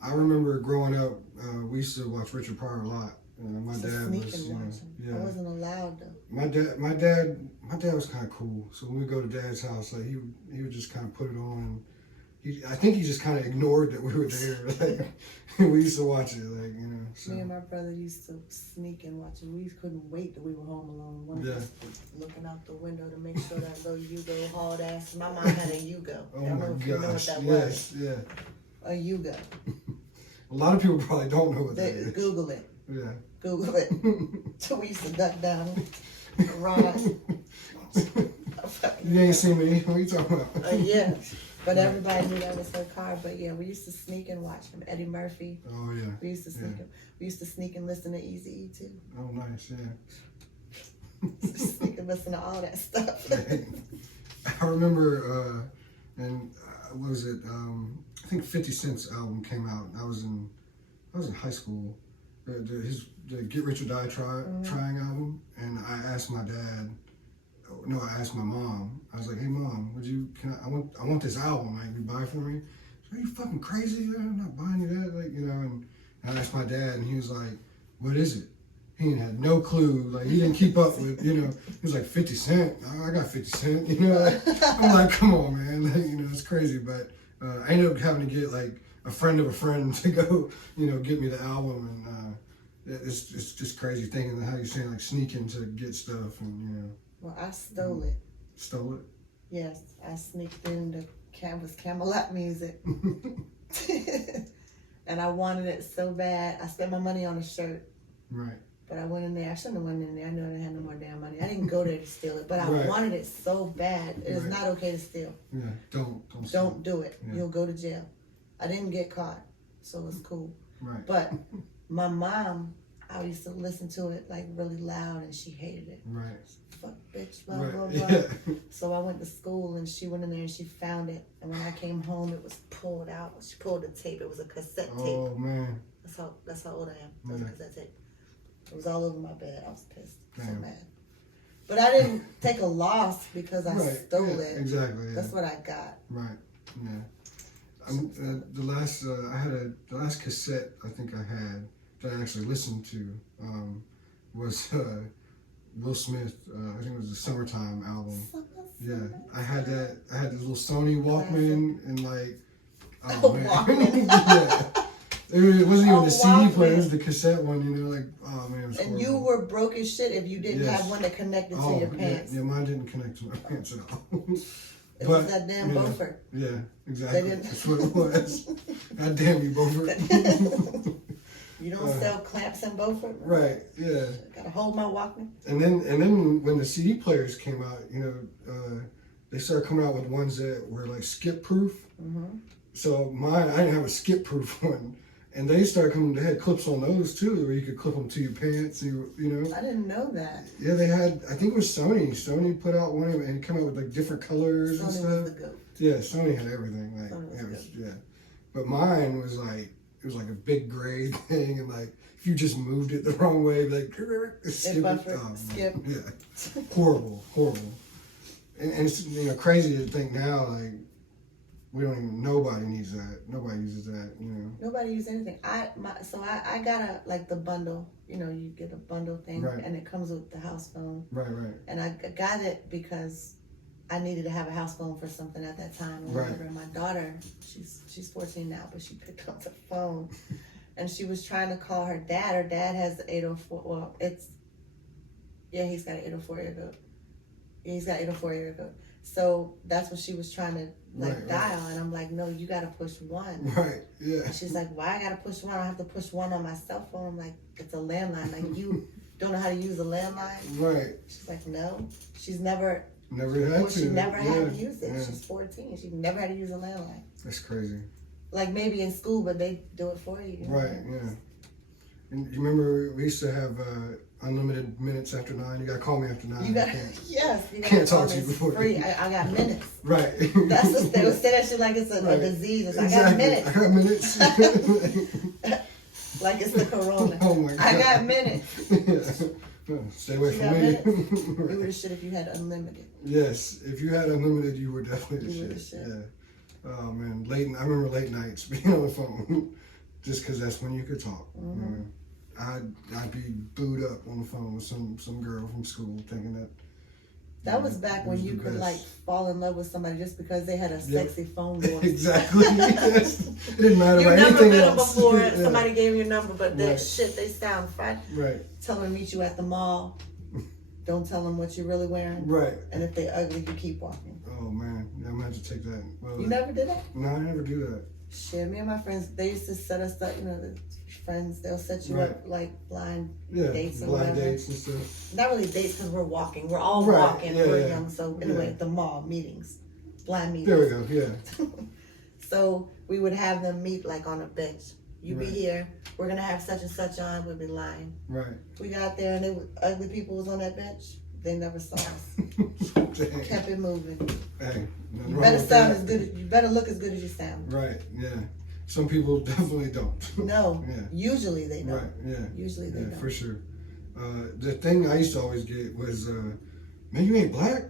I remember growing up, we used to watch Richard Pryor a lot. My dad was, I wasn't allowed though. My dad was kind of cool. So when we go to Dad's house, like he would just kind of put it on. I think he just kind of ignored that we were there. Like, we used to watch it, So. Me and my brother used to sneak and watch it. We couldn't wait till we were home alone. One of us was looking out the window to make sure that little Yugo hauled ass. My mom had a Yugo. Oh my gosh! You know what that was. Yeah. a yuga. A lot of people probably don't know what that is. Google it. Yeah. Google it. So we used to duck down and run. You ain't seen me. What are you talking about? Yeah. But everybody knew that was her car. But yeah, we used to sneak and watch him. Eddie Murphy. Oh, yeah. We used to sneak him. We used to sneak and listen to Eazy-E too. Oh, nice, yeah. Sneak and listen to all that stuff. I remember, what was it? I think 50 Cent's album came out. I was in high school. The Get Rich or Die Trying album, and I asked my dad. No, I asked my mom. I was like, "Hey, mom, I want this album. Like, you buy it for me?" She's like, "Are you fucking crazy? I'm not buying you that." Like, you know. And I asked my dad, and he was like, "What is it?" He had no clue. Like, he didn't keep up with, you know. He was like, 50 Cent. I got 50 Cent. You know. Like, I'm like, come on, man. Like, you know, it's crazy. But I ended up having to get like a friend of a friend to go, you know, get me the album, and it's just crazy thinking how you're saying like sneaking to get stuff, and you know. Well, I stole it. Stole it? Yes, I sneaked in the Camelot music. And I wanted it so bad. I spent my money on a shirt. Right. But I went in there. I shouldn't have went in there. I knew I didn't have no more damn money. I didn't go there to steal it, but I wanted it so bad. It is not okay to steal. Yeah, don't do it. Yeah. You'll go to jail. I didn't get caught, so it was cool. Right. But my mom, I used to listen to it like really loud, and she hated it. Right. Fuck, bitch, blah, blah, blah. Yeah. So I went to school, and she went in there and she found it. And when I came home, it was pulled out. She pulled the tape. It was a cassette tape. Oh, man. That's how old I am. It was a cassette tape. It was all over my bed. I was pissed. So mad. But I didn't take a loss because I stole it. Exactly. Yeah. That's what I got. Right. Yeah. The last cassette I think I had that I actually listened to was Will Smith. I think it was the Summertime album. Yeah, I had that. I had this little Sony Walkman and like, oh man, yeah. It wasn't even the CD player. It was the cassette one. You know, like, oh man. It was horrible. You were broke as shit if you didn't have one that connected to your pants. Yeah, mine didn't connect to my pants at all. It was that damn Beaufort. Yeah, exactly. That's what it was. God damn you, Beaufort. You don't sell clamps in Beaufort? Right, yeah. Gotta hold my Walkman. And then when the CD players came out, you know, they started coming out with ones that were like skip proof. Mm-hmm. So mine, I didn't have a skip proof one. And they started coming, they had clips on those too, where you could clip them to your pants, you know. I didn't know that. Yeah, they had, I think it was Sony. Sony put out one and come out with like different colors and stuff. Was the goat. Yeah, Sony had everything. Like, yeah. But mine was like, it was like a big gray thing, and like, if you just moved it the wrong way, like, skip it. Skip. Yeah. Horrible. And it's, you know, crazy to think now, like, nobody needs that. Nobody uses that, you know. Nobody uses anything. I got the bundle, you know, you get a bundle thing, and it comes with the house phone. Right. And I got it because I needed to have a house phone for something at that time. And I remember my daughter, she's 14 now, but she picked up the phone and she was trying to call her dad. Her dad has the 804, well, he's got an 804 area code. Yeah, he's got 804 area code. So that's what she was trying to dial, and I'm like, no, you gotta push one. Right, yeah. And she's like, why I gotta push one? I have to push one on my cell phone. I'm like, it's a landline. Like, you don't know how to use a landline? Right. She's like, no. She's never had to. She never had to use it. Yeah. She's 14. She never had to use a landline. That's crazy. Like maybe in school, but they do it for you. Right, yeah. And you remember we used to have unlimited minutes after 9. You got to call me after 9. Yes. You can't talk to you before. Free. I got minutes. Right. That's what they would say that shit like it's a disease. It's like, I got minutes. I got minutes. Like it's the corona. Oh my God. I got minutes. Yeah. Stay away from me. You were the shit if you had unlimited. Yes. If you had unlimited, you were definitely the shit. Yeah. Oh man, I remember late nights being on the phone, just because that's when you could talk. Mm-hmm. You know? I'd be booed up on the phone with some girl from school thinking that was back when you could like fall in love with somebody just because they had a sexy phone voice. Exactly. Yes. It didn't matter about anything else. You never met them before. Somebody gave you a number, but that shit, they sound fine. Right. Tell them to meet you at the mall. Don't tell them what you're really wearing. Right. And if they're ugly, you keep walking. Oh man, I'm gonna have to take that. Well, you never did that? No, I never do that. Shit, me and my friends, they used to set us up, the friends, they'll set you up like blind dates or blind whatever. dates and stuff. Not really dates because we're walking. We're all Right, walking. yeah, We're yeah. young. So anyway, Yeah. the mall meetings, blind meetings. There we go, yeah. So we would have them meet like on a bench. You be Right. here. We're gonna have such and such on. We'd be lying. Right. We got there and ugly people was on that bench. They never saw us. Dang. Kept it moving. Hey, nothing You wrong better with sound that. as good. You better look as good as you sound. Right, yeah. Some people definitely don't. No. Yeah. Usually they don't. Right, yeah. Usually they Yeah, don't. for sure. The thing I used to always get was, man, you ain't black?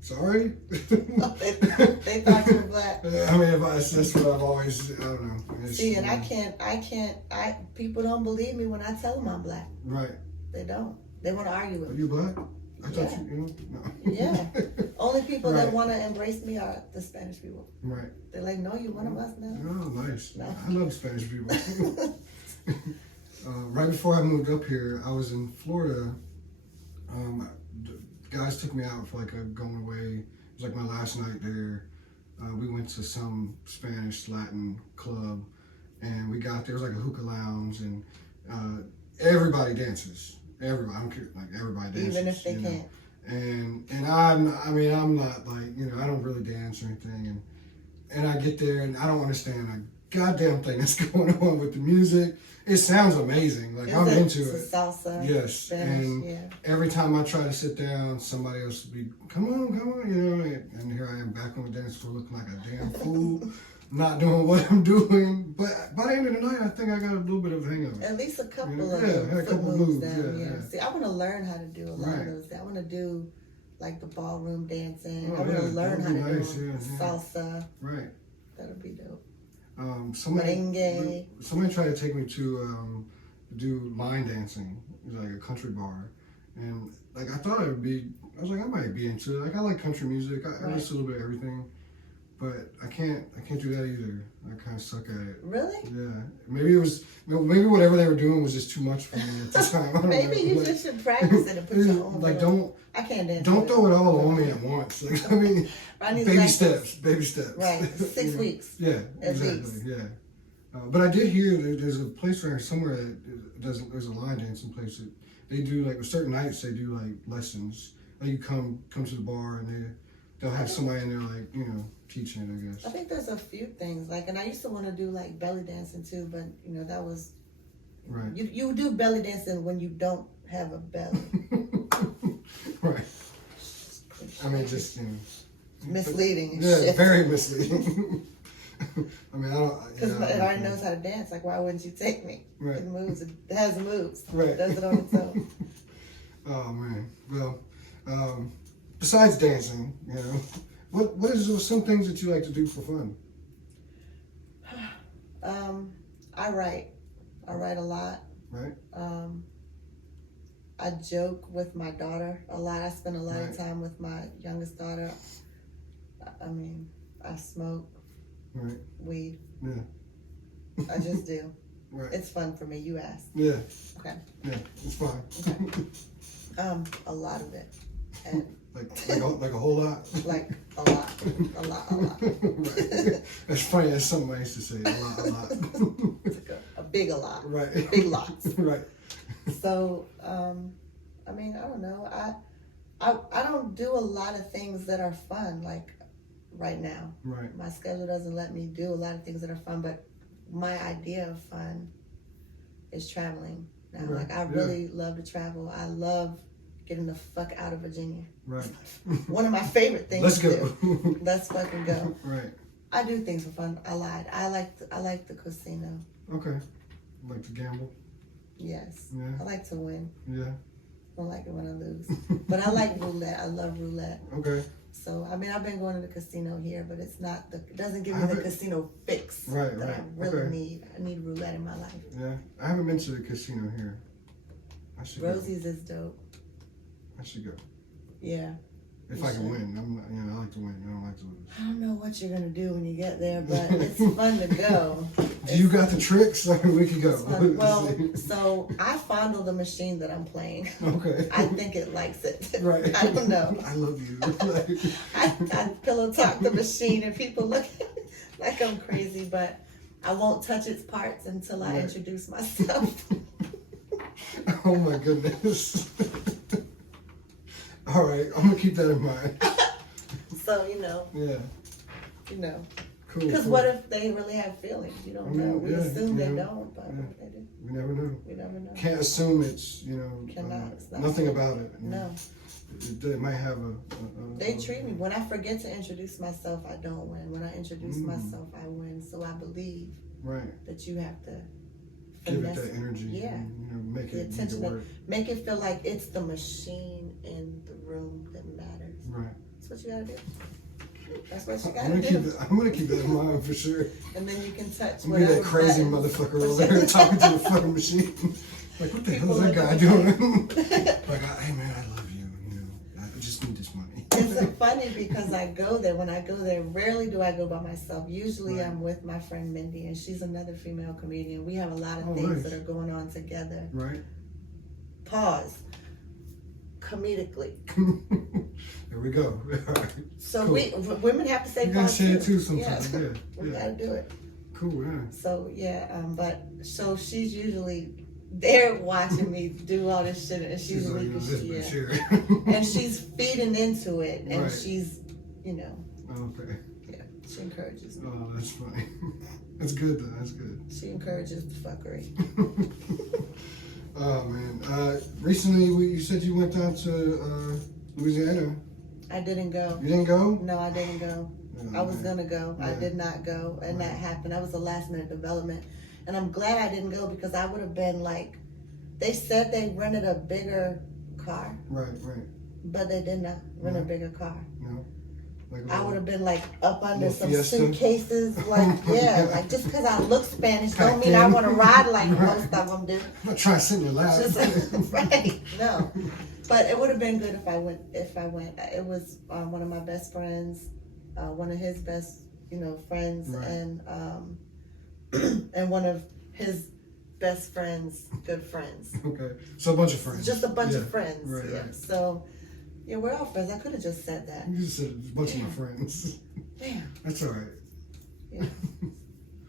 Sorry? They thought you were black. I mean, that's what I've always, I don't know. It's, See, and people don't believe me when I tell them I'm black. Right. They don't. They want to argue with Are me. you black? I thought Yeah. you know? No. Yeah. Only people that Right. want to embrace me are the Spanish people. Right. They're like, no, you're one of us now. Oh, nice. No. I love Spanish people. Right before I moved up here, I was in Florida. The guys took me out for like a going away. It was like my last night there. We went to some Spanish Latin club, and we got there. It was like a hookah lounge, and everybody dances. Everybody, I don't care, like everybody dances. Even if they you know. can't. And I'm not like, I don't really dance or anything. And I get there and I don't understand a goddamn thing that's going on with the music. It sounds amazing. Like, I'm into it. It's salsa. Yes. Spanish, And yeah. every time I try to sit down, somebody else would be, come on, and here I am back on the dance floor looking like a damn fool, not doing what I'm doing. But by the end of the night, I think I got a little bit of a hang of it. At least a couple Yeah, of yeah, them had a foot couple moves moves, down. yeah, Yeah. yeah. See, I want to learn how to do a lot Right. of those. I want to do like the ballroom dancing. Oh, I want to yeah, learn how that'd to be do nice, yeah. salsa. Right. That'll be dope. Somebody Merengue. tried to take me to do line dancing. It was like a country bar, and like I thought it would be. I was like, I might be into it. Like, I like country music. I Right. listen to a little bit of everything, but I can't do that either. I kind of suck at it. Really? Yeah, maybe whatever they were doing was just too much for me at the time. I don't Maybe know. you Like, just should practice it and put your own. like little- I can't dance. don't throw it all on me at once. Like, I mean, I need baby lessons. steps. Right. 6 You know? weeks. Yeah, At exactly. least. Yeah, but I did hear there's a place around somewhere that there's a line dancing place that they do like certain nights they do like lessons. Like, you come to the bar and they'll have somebody in there like teaching it, I guess. I think there's a few things like, and I used to want to do like belly dancing too, but that was Right. You do belly dancing when you don't have a belly. Right. I mean, just Misleading and Yeah, shit. very misleading. I mean, I don't. Because Yeah, it already knows how to dance. Like, why wouldn't you take me? Right. It moves. It has moves. Right. It does it on its own. Oh man. Well, besides dancing, what is some things that you like to do for fun? I write. I write a lot. Right. I joke with my daughter a lot. I spend a lot Right. of time with my youngest daughter. I mean, I smoke Right. weed. Yeah. I just do. Right. It's fun for me. You asked. Yeah. Okay. Yeah. It's fine. A lot of it. And like a whole lot. like a lot. A lot. Right. That's funny. That's something I used to say. A lot. It's like a big a lot. Right. Big lots. Right. So, I mean, I don't know. I don't do a lot of things that are fun, like right now. Right. My schedule doesn't let me do a lot of things that are fun, but my idea of fun is traveling now. Right. Like, I really love to travel. I love getting the fuck out of Virginia. Right. One of my favorite things Let's to go. do. Let's fucking go. Right. I do things for fun. I lied. I like the casino. Okay. Like to gamble. Yes. Yeah. I like to win. Yeah. I don't like it when I lose. But I like roulette. I love roulette. Okay. So, I mean, I've been going to the casino here, but it doesn't give me I the haven't- casino fix Right, that I right. really Okay. need. I need roulette in my life. Yeah. I haven't been to the casino here. I should Rosie's is dope. go. I should go. Yeah. If You I can should. win. I'm not, I like to win. I don't like to lose. I don't know what you're going to do when you get there, but it's fun to go. Do you got the tricks? I mean, we could go. It's fun. Well, so I fondle the machine that I'm playing. Okay. I think it likes it. Right. I don't know. I love you. I pillow talk the machine and people look at me. like I'm crazy, but I won't touch its parts until I introduce myself. Oh my goodness. All right, I'm gonna keep that in mind. So, Yeah. Cool. Because what if they really have feelings? You don't know. We assume they don't, but what they do. We never know. We never know. Can't assume it's, Cannot. It's not nothing true. about it. No. It might have They treat me. When I forget to introduce myself, I don't win. When I introduce myself, I win. So I believe that you have to give it that energy. Yeah. And, make the it attention work. Make it feel like it's the machine in the room that matters. Right. That's what you gotta do. That's what you I'm gotta do. gonna keep that in mind for sure. And then you can touch I'm gonna be that crazy motherfucker over there talking to the fucking machine. Like, what the hell is that guy doing? Like, hey man, I love you. I just need this money. It's so funny because I go there. When I go there, rarely do I go by myself. Usually I'm with my friend Mindy, and she's another female comedian. We have a lot of things that are going on together. Right. Pause. Comedically. There we go. So cool. women have to say you gotta pause say too. it too sometimes. Yeah. Yeah. We gotta do it. Cool, yeah. So so she's usually there watching me do all this shit, and she's like, weak as this she is. bitch And she's feeding into it, and she's, Okay. Yeah, she encourages me. Oh, that's funny. That's good though. That's good. She encourages the fuckery. Oh man. Recently, you said you went down to Louisiana. I didn't go. You didn't go? No, I didn't go. I was gonna go. Yeah. I did not go, and that happened. That was a last minute development, and I'm glad I didn't go because I would have been like, they said they rented a bigger car. Right. But they did not rent a bigger car. No. Like I would have been like up under some Fiesta? suitcases, like like just because I look Spanish don't mean I want to ride like most of them do. I'm not trying to sit in your lap. Right? No, but it would have been good if I went. It was one of my best friends, one of his best, friends, and and one of his best friends' good friends. Okay, so a bunch of friends. Just a bunch of friends. Right, yeah. right. So. Yeah, we're all friends. I could have just said that. You just said a bunch of my friends. Damn. That's all right. Yeah.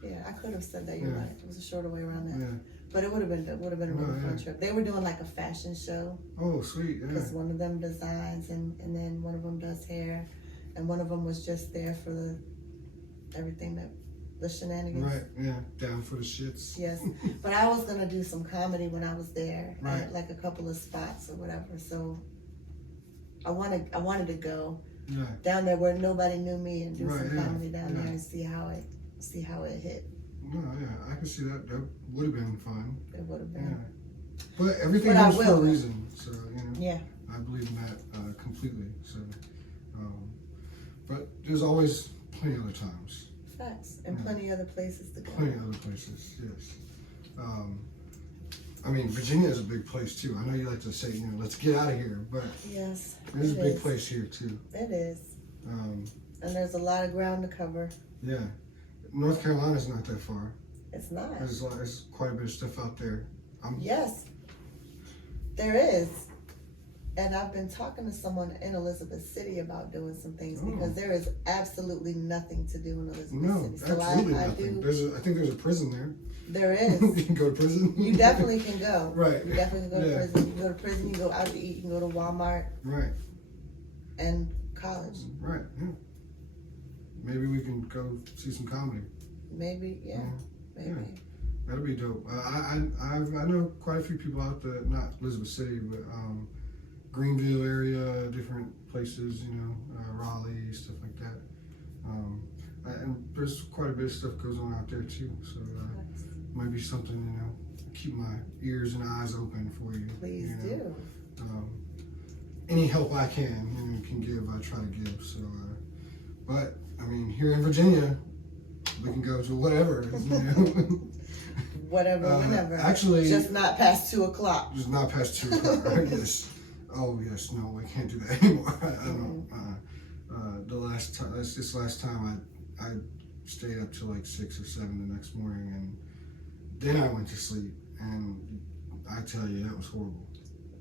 Yeah, I could have said that. You're right. It was a shorter way around that. Yeah. But it would have been a really fun trip. They were doing like a fashion show. Oh, sweet. Yeah. Because one of them designs and then one of them does hair, and one of them was just there for the shenanigans. Right. Yeah. Down for the shits. Yes. But I was gonna do some comedy when I was there. Right. At like a couple of spots or whatever. So. I wanted to go down there where nobody knew me and do some comedy down there and see how it hit. No, yeah, I can see that. That would have been fun. It would have been. Yeah. But everything happens for a reason, so Yeah. I believe in that completely. So, but there's always plenty of other times. Facts and plenty other places to go. Plenty of other places, yes. I mean, Virginia is a big place too. I know you like to say, let's get out of here, but yes, there's a big place here too. It is. And there's a lot of ground to cover. Yeah. North Carolina's not that far. It's not. There's quite a bit of stuff out there. Yes, there is. And I've been talking to someone in Elizabeth City about doing some things because there is absolutely nothing to do in Elizabeth City. So absolutely nothing. I think there's a prison there. There is. You can go to prison. You definitely can go. Right. You definitely can go to prison. You can go to prison, you can go out to eat, you can go to Walmart. Right. And college. Right, yeah. Maybe we can go see some comedy. Maybe, yeah. Maybe. Yeah. That'll be dope. I know quite a few people out there, not Elizabeth City, but Greenville area, different places, Raleigh, stuff like that. And there's quite a bit of stuff goes on out there too. So might be something, keep my ears and eyes open for you. Please do. Any help I can give, I try to give. So, but I mean, here in Virginia, we can go to whatever. Whatever, whenever. Actually, just not past 2:00. Just not past 2:00. Yes. Oh yes. No, we can't do that anymore. I don't. This last time I stayed up till like 6 or 7 the next morning, and then I went to sleep. And I tell you, that was horrible.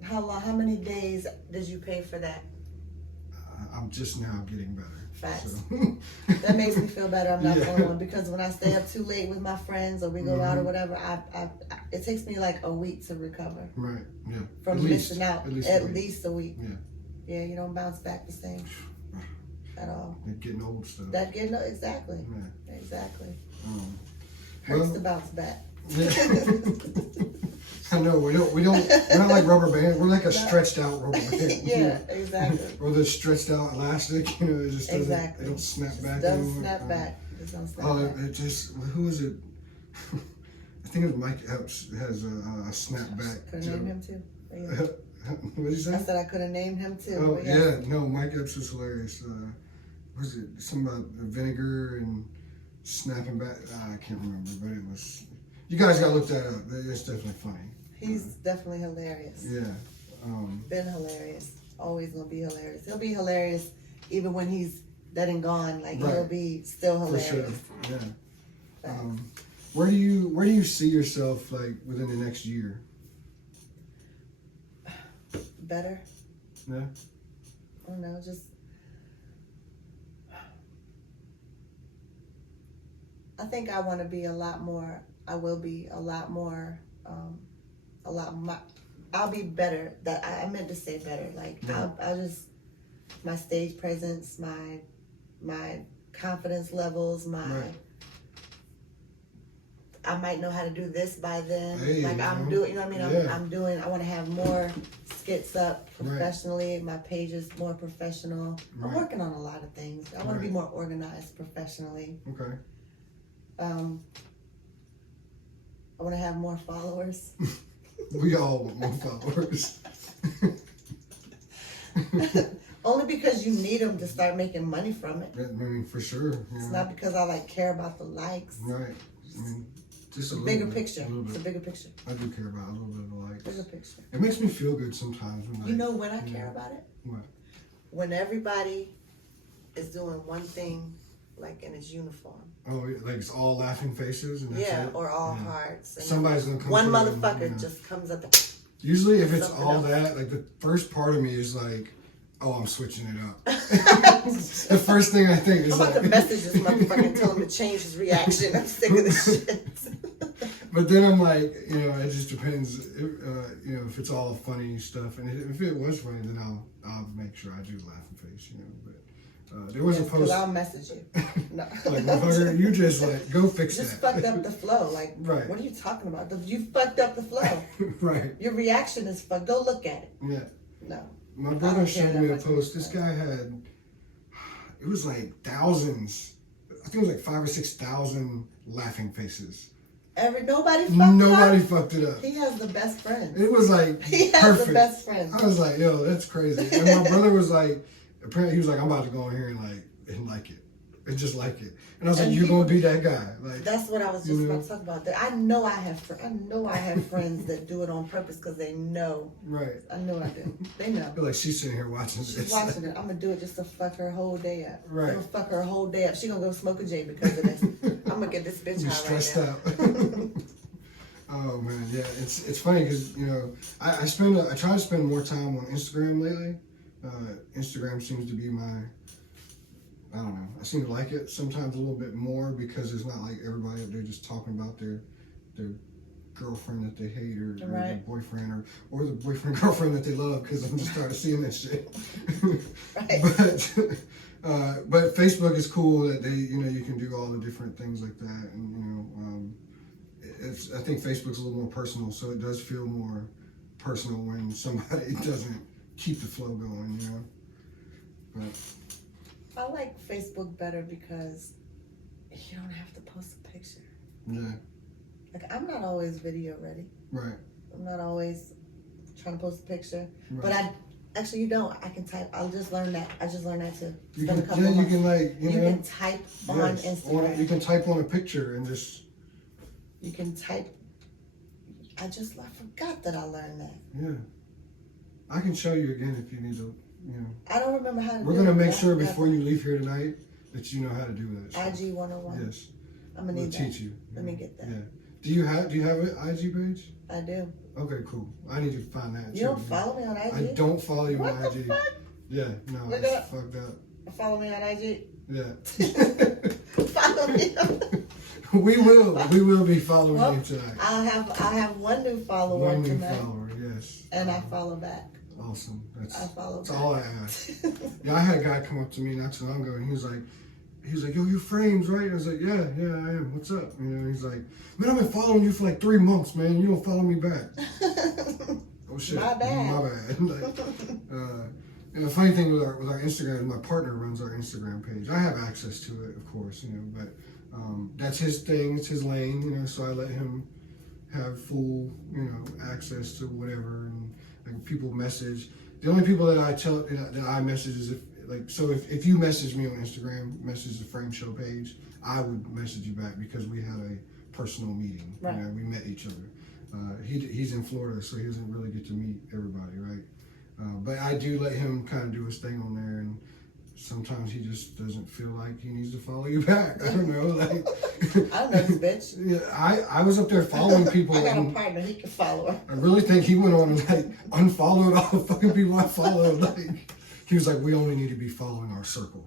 How many days did you pay for that? I'm just now getting better. Facts. So. That makes me feel better. I'm not Yeah. going on because when I stay up too late with my friends or we go out or whatever, it takes me like a week to recover. Right. Yeah. From missing out. At least a week. Yeah. Yeah, you don't bounce back the same at all. That getting old stuff. Exactly. Yeah. Exactly. Well, Hurts to bounce back. Yeah. I know we're not like rubber band. We're like a stretched out rubber band. Yeah, exactly. Or the stretched out elastic. You know, it just doesn't. Exactly. It don't snap back. Doesn't snap back. It don't snap back. It just. Who is it? I think it was Mike Epps has a snap back. Could have named him too. Yeah. What did you say? I said I could have named him too. Oh yeah, no, Mike Epps was hilarious. What was it something about vinegar and snapping back? I can't remember, but it was. You guys gotta look that up. It's definitely funny. He's definitely hilarious. Yeah. Been hilarious. Always gonna be hilarious. He'll be hilarious even when he's dead and gone. Like Right. he'll be still hilarious. For sure. Yeah. Where do you see yourself like within the next year? Better. Yeah. I don't know. Just. I think I want to be a lot more. I will be a lot more. I'll be better. That I meant to say better. Like I'll just my stage presence, my confidence levels, I might know how to do this by then. Hey, like I'm doing, you know what I mean? Yeah. I'm doing. I want to have more skits up professionally. My page is more professional. I'm working on a lot of things. I want to be more organized professionally. Okay. I want to have more followers. We all want more followers. Only because you need them to start making money from it. I mean, for sure. Yeah. It's not because I care about the likes. Right. I mean, just a Bigger bit, picture. A little bit. It's a bigger picture. I do care about a little bit of the likes. Bigger picture. It makes me feel good sometimes when You know when I care about it? What? When everybody is doing one thing, like in its uniform. Oh, like it's all laughing faces and that's it? Or all hearts. And somebody's gonna come. one through motherfucker and, just comes at the. Usually, if it's something all else. that, like the first part of me is like, oh, I'm switching it up. The first thing I think is I'm about like, to message this motherfucker and tell him to change his reaction. I'm sick of this shit. But then I'm like, it just depends. If it's all funny stuff, and if it was funny, then I'll make sure I do laughing face. But there was a post. I'll message you. No. Like, motherfucker, you just go fix just that. fucked up the flow. Like, Right. What are you talking about? You fucked up the flow. Right. Your reaction is fucked. Go look at it. Yeah. No. My brother showed me a post. This guy had, it was like thousands. I think it was like 5,000 or 6,000 laughing faces. Nobody fucked it up. He has the best friends. It was like He has perfect. the best friends. I was like, yo, that's crazy. And my brother was like, apparently he was like, I'm about to go in here and like it. And just like it. And I was like, you're gonna be that guy. Like, that's what I was just about to talk about. I know I have friends that do it on purpose because they know. Right. I know I do. They know. I feel like she's sitting here watching this. She's watching it. I'm gonna do it just to fuck her whole day up. Right. I'm gonna fuck her whole day up. She gonna go smoke a J because of this. I'm gonna get this bitch high stressed right now. out. Oh man, yeah. It's funny because I try to spend more time on Instagram lately. Instagram seems to be my. I don't know. I seem to like it sometimes a little bit more because it's not like everybody up there just talking about their girlfriend that they hate or their boyfriend or the boyfriend girlfriend that they love because I'm just tired of seeing that shit. Right. But Facebook is cool that they you can do all the different things like that and I think Facebook's a little more personal, so it does feel more personal when somebody doesn't keep the flow going, But I like Facebook better because you don't have to post a picture. Yeah. Like, I'm not always video ready. Right. I'm not always trying to post a picture. Right. But you don't. I can type. I'll just learn that. I just learned that too. You can type on Instagram. You can type on a picture and just. You can type. I forgot that I learned that. Yeah. I can show you again if you need to, I don't remember how to do it. We're going to make sure before you leave here tonight that you know how to do that. IG 101. Yes. I'm going to need that. Teach you. Let me get that. Yeah. Do you have an IG page? I do. Okay, cool. I need to find that. You don't follow me on IG? I don't follow you on IG. What the fuck? Yeah, no, Look it's up. fucked up. Follow me on IG. Yeah. Follow me. We will be following Well, you tonight. I'll have one new follower One new tonight, follower, yes. and I follow back. Awesome. I follow That's back. all I ask. Yeah, I had a guy come up to me not too long ago, and he was like, yo, you Frames, right? I was like, yeah, I am. What's up? You know, he's like, man, I've been following you for like 3 months, man. You don't follow me back. Oh shit. My bad. My bad. Like, and the funny thing with our Instagram, my partner runs our Instagram page. I have access to it, of course, you know, but that's his thing. It's his lane, you know. So I let him have full, you know, access to whatever. And like people message. The only people that I message is if you message me on Instagram, message the Frame Show page, I would message you back because we had a personal meeting. Right. You know, we met each other. He's in Florida, so he doesn't really get to meet everybody, right? But I do let him kind of do his thing on there, and sometimes he just doesn't feel like he needs to follow you back. I don't know, like. I don't know this bitch. Yeah, I was up there following people. I got a and partner. He can follow her. I really think he went on and like unfollowed all the fucking people I followed. Like he was like, we only need to be following our circle.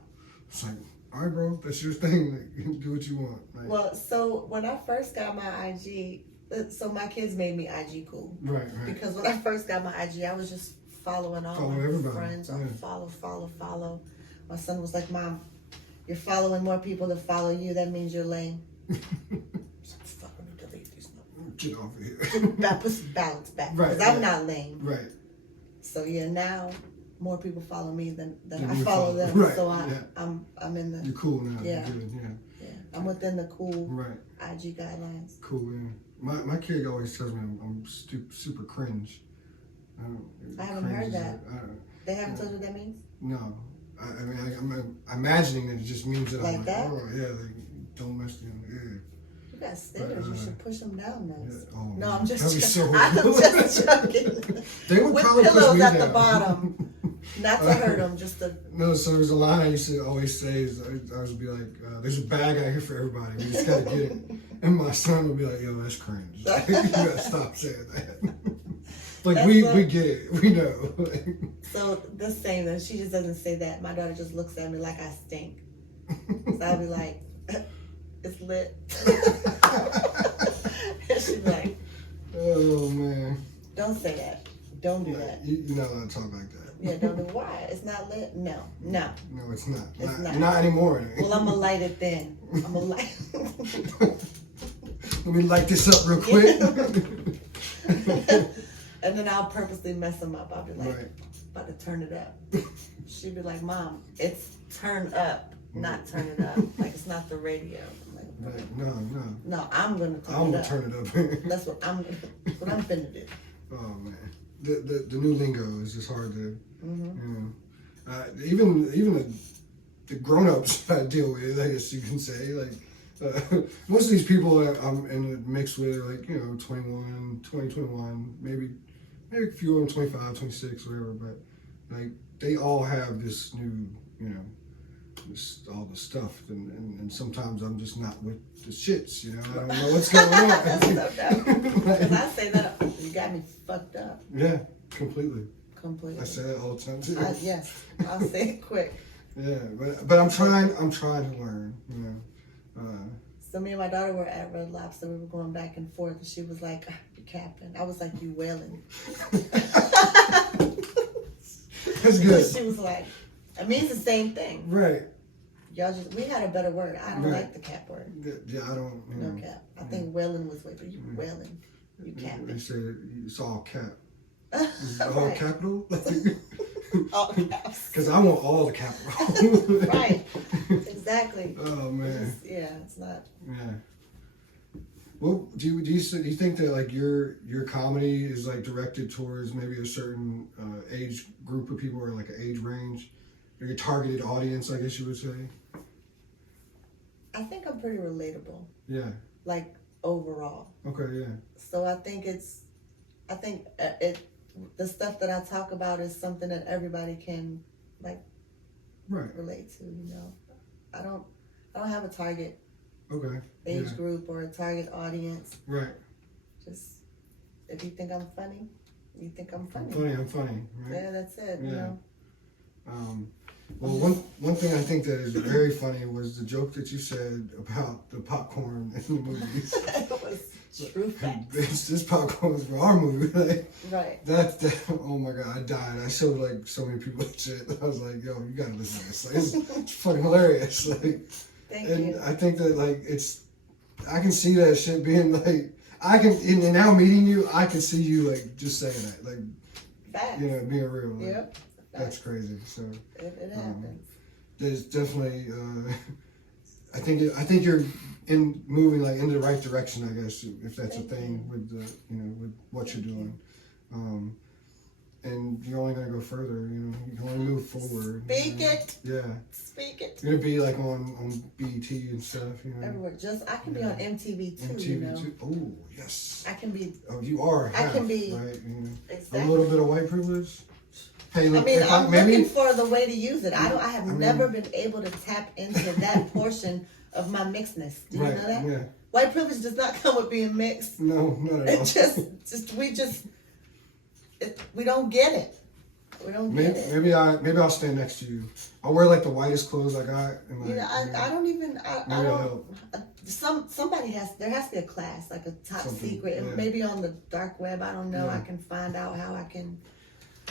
It's like, all right, bro, that's your thing. Like, do what you want. Like, Well, so when I first got my IG, so my kids made me IG cool. right. Because when I first got my IG, I was just following all my everybody. friends. Yeah. Follow. My son was like, Mom, you're following more people that follow you. That means you're lame. I was like, fuck, let me delete these numbers. Get off of here. Put some balance back. Right, Because I'm yeah. not lame. Right. So yeah, now more people follow me than Then I you follow follow. them. Right, So yeah. I'm in the You're cool now. Yeah. You're good, yeah, I'm within the cool Right. IG guidelines. Cool, yeah. My kid always tells me I'm super cringe. I haven't Cringe heard is that. They haven't told you what that means? No. I mean, I'm imagining that it just means that Like I'm like, that? oh, yeah, like, don't mess with them. Yeah. You got stairs. You should push them down Yeah. next. Oh, No, man. I'm just That'd be so I'm horrible. just joking. They would With probably push pillows me at the down. bottom. Not to hurt them, just to. No, so there's a line I used to always say is I would be like, there's a bag out here for everybody. We just gotta get it. And my son would be like, yo, that's cringe. You gotta stop saying that. Like That's we what- get it. We know. So the same that she just doesn't say that. My daughter just looks at me like I stink. So I'll be like, it's lit. And she's like, Oh man. don't say that. Don't do that. You're not allowed to talk like that. Yeah, don't do why. It's not lit? No. No, it's not. It's not. Not anymore. It ain't. Well, I'm gonna light it then. I'm gonna light. Let me light this up real quick. And then I'll purposely mess them up. I'll be like, Right. about to turn it up. She'd be like, Mom, it's turn up, not turn it up. Like it's not the radio. I'm like, Right. No. no, I'm gonna turn I'm it gonna up. turn it up. That's what I'm finna do. Oh man, the new lingo is just hard to, Mm-hmm. even the grown-ups I deal with, I guess you can say, like most of these people that I'm in the mix with are like, 21, 21, maybe a few of them 25, 26, whatever, but like they all have this new, all the stuff, and sometimes I'm just not with the shits, I don't know what's going on. That's so dumb. Because I say that, you got me fucked up. Yeah, completely. Completely. I say that all the time too. Yes, I'll say it quick. Yeah, but I'm trying to learn, So me and my daughter were at Red Lobster. We were going back and forth, and she was like, "You capping?" I was like, "You wailing?" That's good. She was like, "It means the same thing." Right. Y'all we had a better word. I don't Right. like the cap word. Yeah, I don't, No cap. I think wailing was way, but you wailing. You They capping. say it's all cap. Is it all Right. capital? All caps. Because I want all the capital. Right. Exactly. Oh man. It's not. Yeah. Well, do you think that like your comedy is like directed towards maybe a certain age group of people or like an age range, or your targeted audience, I guess you would say? I think I'm pretty relatable. Yeah. Like overall. Okay. Yeah. So I think the stuff that I talk about is something that everybody can like Right. relate to. I don't have a target Okay. age Yeah. group or a target audience. Right. Just if you think I'm funny, you think I'm funny. I'm funny. Right? Yeah, that's it. Yeah. Well, one thing I think that is very funny was the joke that you said about the popcorn in the movies. It was true facts. Bitch, this popcorn was for our movie. Like, Right. that, oh my god, I died. I showed like so many people that shit. I was like, yo, you gotta listen to this. Like, it's fucking hilarious. Like, Thank and you. I think that like I can see that shit being like, and now meeting you, I can see you like just saying that, like, Facts. you know, being real. Like, Yep. that's crazy. So It happens. there's definitely, I think you're in moving like in the right direction. I guess if that's a thing with the, you know, with what you're doing, and you're only gonna go further. You know, you can only move forward. Speak it. Yeah. Speak it. You're gonna be like on BET and stuff. You know. Everywhere. I can be on MTV too. MTV you know. too. Oh yes. I can be. Oh, you are. Half, can be- right. You know, Exactly. a little bit of white privilege. Hey, I look, mean, if I'm maybe looking for the way to use it. I have mean- never been able to tap into that portion of my mixedness. Do you right. know that? Yeah. White privilege does not come with being mixed. No, not at all. We don't get it. We don't get it. Maybe I'll stand next to you. I'll wear like the whitest clothes I got. And like, You know, I don't even. I maybe I'll don't. help. There has to be a class, like a top Something, secret, and yeah. maybe on the dark web. I don't know. Yeah. I can find out how I can.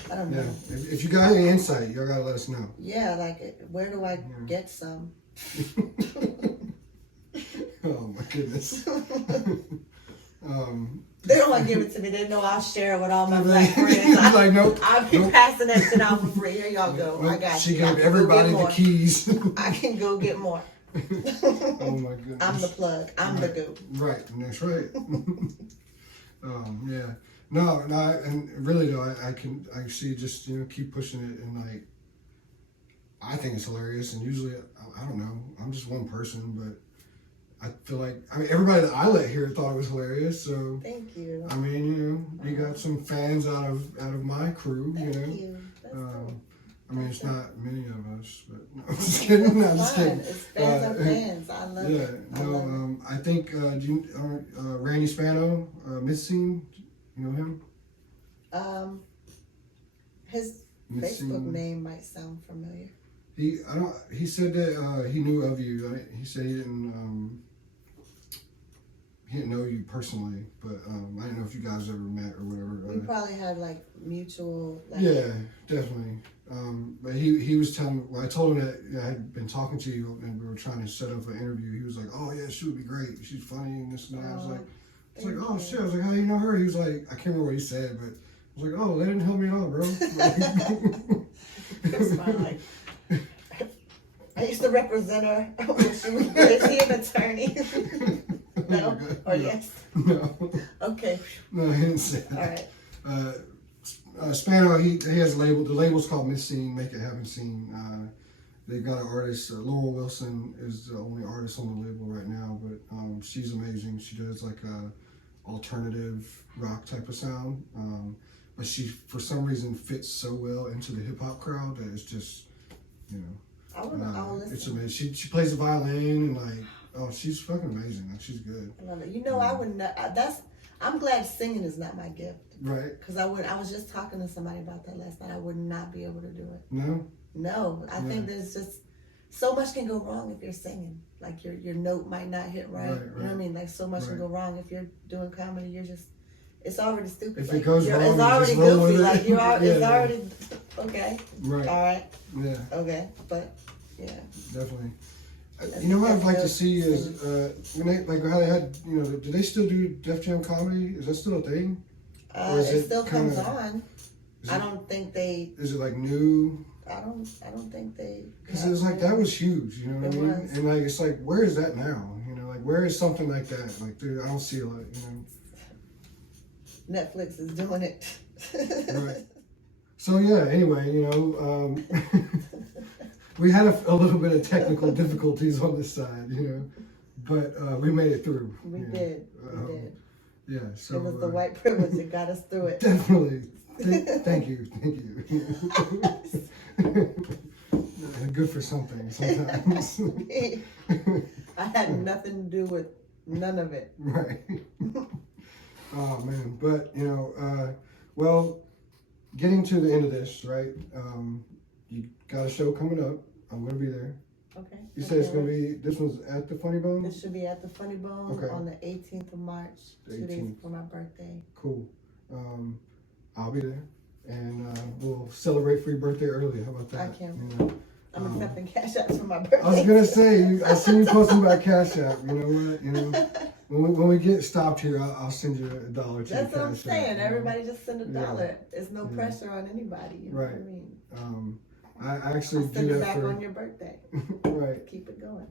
I don't Yeah. know. If you got any insight, you gotta let us know. Yeah, like where do I get some? Oh my goodness. They don't want to give it to me. They know I'll share it with all my You're black like- friends. you're like, nope. I'll be Nope. passing that shit out for free. Here y'all go. I got She you. I gave can go everybody get the more. keys. I can go get more. Oh my goodness. I'm the plug. I'm the goo. Right, and that's right. Yeah. No, and really though, I see just, you know, keep pushing it, and like, I think it's hilarious, and usually, I don't know, I'm just one person, but I feel like, everybody that I let here thought it was hilarious, so, Thank you. I mean, you know, you got some fans out of my crew, you Thank know. you. That's cool. I mean, it's not many of us, but no, I'm just kidding. No, I'm just Fun. kidding. It's fans are fans. I love Yeah, it. I love it. no, I think Randy Spano, Missing, you know him? His Missing. Facebook name might sound familiar. He said that he knew of you. He said he didn't know you personally, but I didn't know if you guys ever met or whatever. We probably had like mutual. Like, Yeah, definitely. But he was telling me, well, I told him that I had been talking to you and we were trying to set up an interview. He was like, oh yeah, she would be great. She's funny and this and that. I was like, oh shit. I was like, how do you know her? He was like, I can't remember what he said, but I was like, oh, they didn't help me at all, bro. It's fine. Like, I used to represent her. Is he an attorney? No? Or yes? No. Okay. No, he didn't say All that. right. Spano, he has a label. The label's called Missing, Make It Happen Seen. They've got an artist, Laurel Wilson is the only artist on the label right now, but she's amazing. She does like a alternative rock type of sound, but she, for some reason, fits so well into the hip hop crowd that it's just, you know, I'll it's listen. amazing. She plays the violin and like, oh, she's fucking amazing. Like, she's good. I love it. You know, I would not. I'm glad singing is not my gift. Right? Because I was just talking to somebody about that last night. I would not be able to do it. No? No, I think there's just so much can go wrong if you're singing. Like your note might not hit right. Right, You know what I right. mean? Like so much can Right. go wrong if you're doing comedy. You're just, it's already stupid. If like, it goes wrong, it's you already just roll goofy. with it. Like you're Yeah, it's yeah. already okay. Right. All right. Yeah, Okay. But yeah. definitely. You know what I'd like to see is when they, like how they had, you know, do they still do Def Jam comedy? Is that still a thing? Or is It it still comes kinda- on. Is I it- don't think they. Is it like new? I don't think they. Because it was like that was huge, you know what I It mean? was. And like it's like, where is that now? You know, like where is something like that? Like, dude, I don't see it. Like, you Netflix is doing it. know, right? So yeah. Anyway, you know, we had a little bit of technical difficulties on this side, you know, but we made it through. We you know. did. We did. Yeah. So It was the white privilege that got us through it. Definitely. Thank you. Good for something sometimes. I had nothing to do with none of it. Right. Oh man, but you know, well, getting to the end of this, right? you got a show coming up. I'm gonna be there. Okay. You said it's gonna be. This one's at the Funny Bone. This should be at the Funny Bone Okay. on the 18th of March, The 2 days 18th. before my birthday. Cool. I'll be there, and we'll celebrate for your birthday early. How about that? I can't. You know? I'm accepting cash apps for my birthday. I was gonna say, I seen you posting about Cash App. You know what? You know, when we get stopped here, I'll send you $1 to your That's what I'm Cash App, saying. you know? Everybody just send Yeah. $1. It's no Yeah. pressure on anybody. You know Right. what I mean? I actually I'll send do it that back for. on your birthday. Right. Keep it going.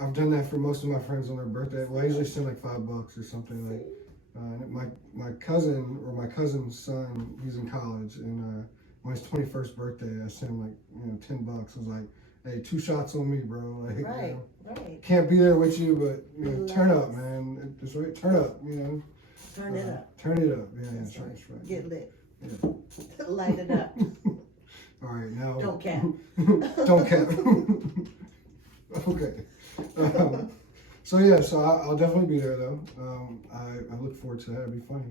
I've done that for most of my friends on their birthday. Well, I usually send like $5 or something. Like my cousin's son, he's in college, and on his 21st birthday, I sent him like $10. I was like, hey, 2 shots on me, bro. Like, Right, right. can't be there with you, but turn up, Relax. man. That's right. Turn up, Turn it up. Turn it up. Yeah, That's that's right. right. That's right. Get lit. Yeah. Light it up. All right, now. Don't cap. Don't cap. Okay. So yeah, so I'll definitely be there though. I look forward to that. It'd be funny.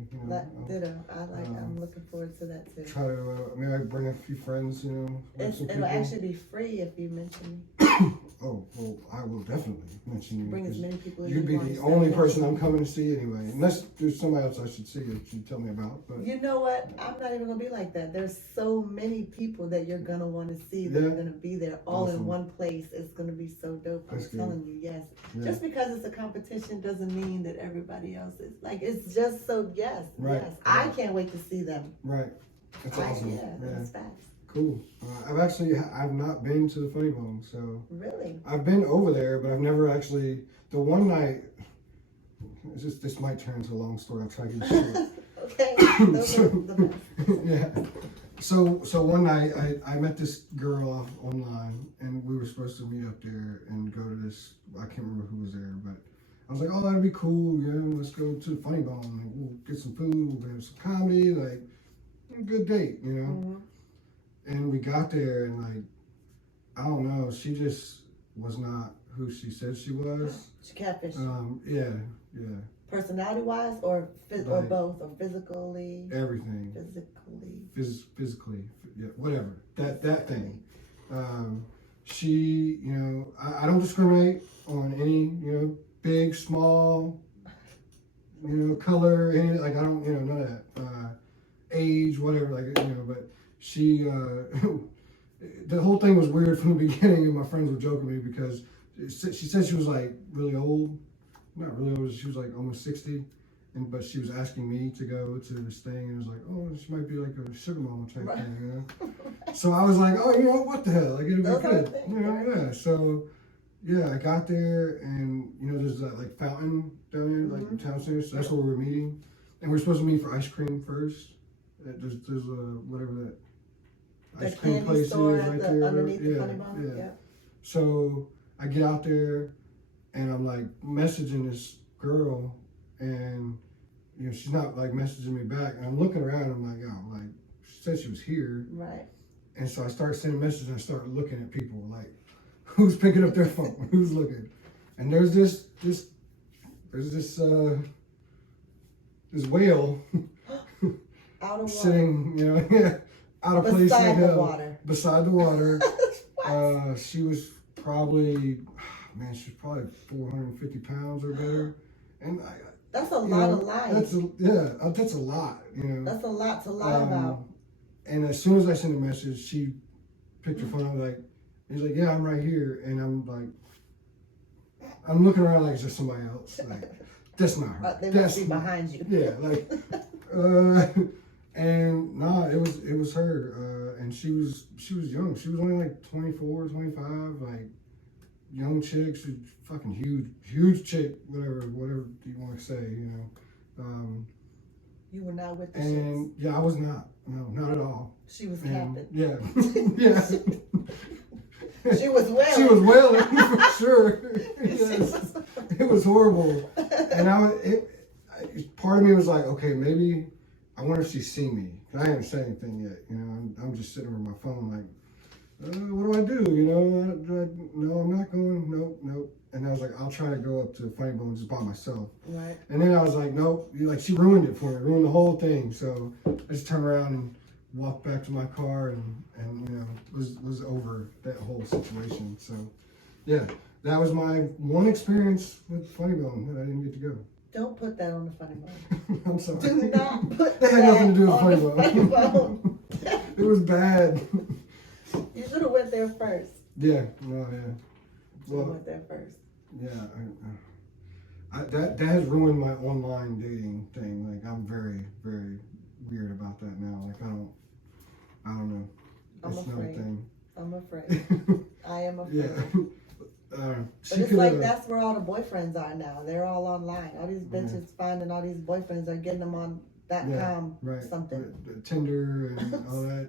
Ditto. I'm looking forward to that too. Try to maybe bring a few friends. Meet some It'll people. actually be free if you mention me. Oh well, I will definitely mention you. Bring as 'cause many people as You'd be you want. the to only send person I'm mention. coming to see anyway, unless there's somebody else I should see that you tell me about. But You know what? I'm not even gonna be like that. There's so many people that you're gonna want to see that Yeah. are gonna be there all Awesome. in one place. It's gonna be so dope. I'm That's good. telling you, yes. yeah. Just because it's a competition doesn't mean that everybody else is. Like it's just so yes, Right, yes. I right. can't wait to see them. Right. That's awesome. Yeah, that's facts. Cool. I've not been to the Funny Bone, so Really? I've been over there, but I've never actually. The one night, this might turn into a long story. I'll try to get it short. Okay. Those are the best. Yeah. So one night I met this girl online, and we were supposed to meet up there and go to this. I can't remember who was there, but I was like, oh, that'd be cool. Let's go to the Funny Bone. Like, we'll get some food. We'll have some comedy. Like, a good date, Mm-hmm. And we got there, and like, I don't know, she just was not who she said she was. She catfish. Yeah. Personality wise, or or Like- both, or physically. Everything. Physically, yeah, whatever. That thing. She, I don't discriminate on any, big, small, color, any, like, I don't, none of that. Age, whatever, like, but she, the whole thing was weird from the beginning, and my friends were joking with me because she said she was like really old, not really old, she was like almost 60, but she was asking me to go to this thing, and it was like, oh, she might be like a sugar mama type Right. thing, So I was like, oh, what the hell, like it'll Those be are the good, things, right? yeah. So yeah, I got there, and there's that like fountain down there, like in town center, so that's where we were meeting, and we're supposed to meet for ice cream first. There's whatever that The ice cream candy place store is at right the, there. underneath the Yeah, Funny Bone. yeah. So I get out there, and I'm like messaging this girl, and she's not like messaging me back, and I'm looking around, and I'm like, oh, like she said she was here, Right. and so I start sending messages, and I start looking at people like, who's picking up their phone, who's looking, and there's this whale Out of water. sitting, out of place Beside like the hell, water. beside the water. What? She was probably, she's probably 450 pounds or better, and That's a lot of lies. That's a lot, That's a lot to lie about. And as soon as I sent a message, she picked her phone up, he's like, yeah, I'm right here, and I'm looking around like it's just somebody else, like that's not her. They That's must be behind you. Yeah, like, and nah, it was her, and she was young. She was only like 24, 25, like young chick. She's fucking huge chick, whatever you want to say, You were not with the And shits. yeah, I was not. No, not at all. She was And, captain. yeah, yeah. She was wailing. She was wailing for sure. Yes. It was horrible, and part of me was like, okay, maybe I wonder if she's seen me. I haven't said anything yet. I'm just sitting with my phone, like, what do I do? No, I'm not going. Nope. And I was like, I'll try to go up to Funny Bone just by myself. Right. And then I was like, nope. She ruined it for me. Ruined the whole thing. So I just turned around and walked back to my car and you know was over that whole situation. So yeah, that was my one experience with Funny Bone that I didn't get to go. Don't put that on the Funny Bone. I'm sorry. Do not put That that had nothing to do with on Funny the Funny Bone. It was bad. You should have went there first. Yeah, no, yeah. You Well, went there first. yeah, that has ruined my online dating thing. Like I'm very, very weird about that now. Like I don't know. I'm It's not a afraid. thing. I'm afraid. I am afraid. Yeah. But it's like that's where all the boyfriends are now. They're all online. All these bitches finding all these boyfriends are getting them on .com right. something. The Tinder and all that.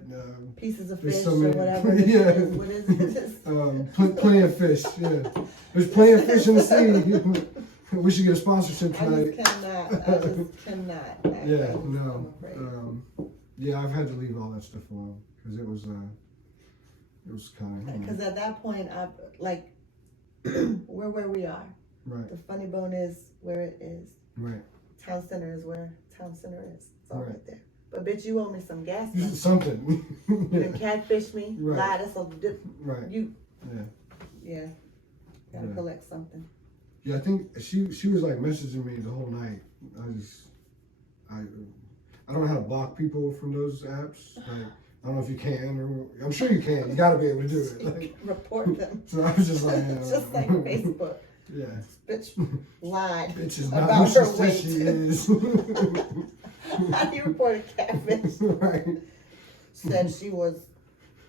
Pieces of there's fish so or many- whatever. Yeah. What is it? Plenty of fish. Yeah, there's plenty of fish in the sea. We should get a sponsorship I tonight. just cannot. Yeah, no. Yeah, I've had to leave all that stuff alone because it was kind of Because at that point, we're where we are. right, The Funny Bone is where it is. right. Town Center is where Town Center is. It's all Right. right there. But bitch, you owe me some gas money. Something. You Yeah, done catfish me, Right. lied us on right. you. Yeah. Gotta Yeah. collect something. Yeah, I think she was like messaging me the whole night. I don't know how to block people from those apps. Like I don't know if you can, or I'm sure you can. You got to be able to do it. Like, Report them. so I was just like, It's just like Facebook. Yeah. Bitch lied Bitch is not about who her she says weight. she is. How do you report a catfish? Right. Said she was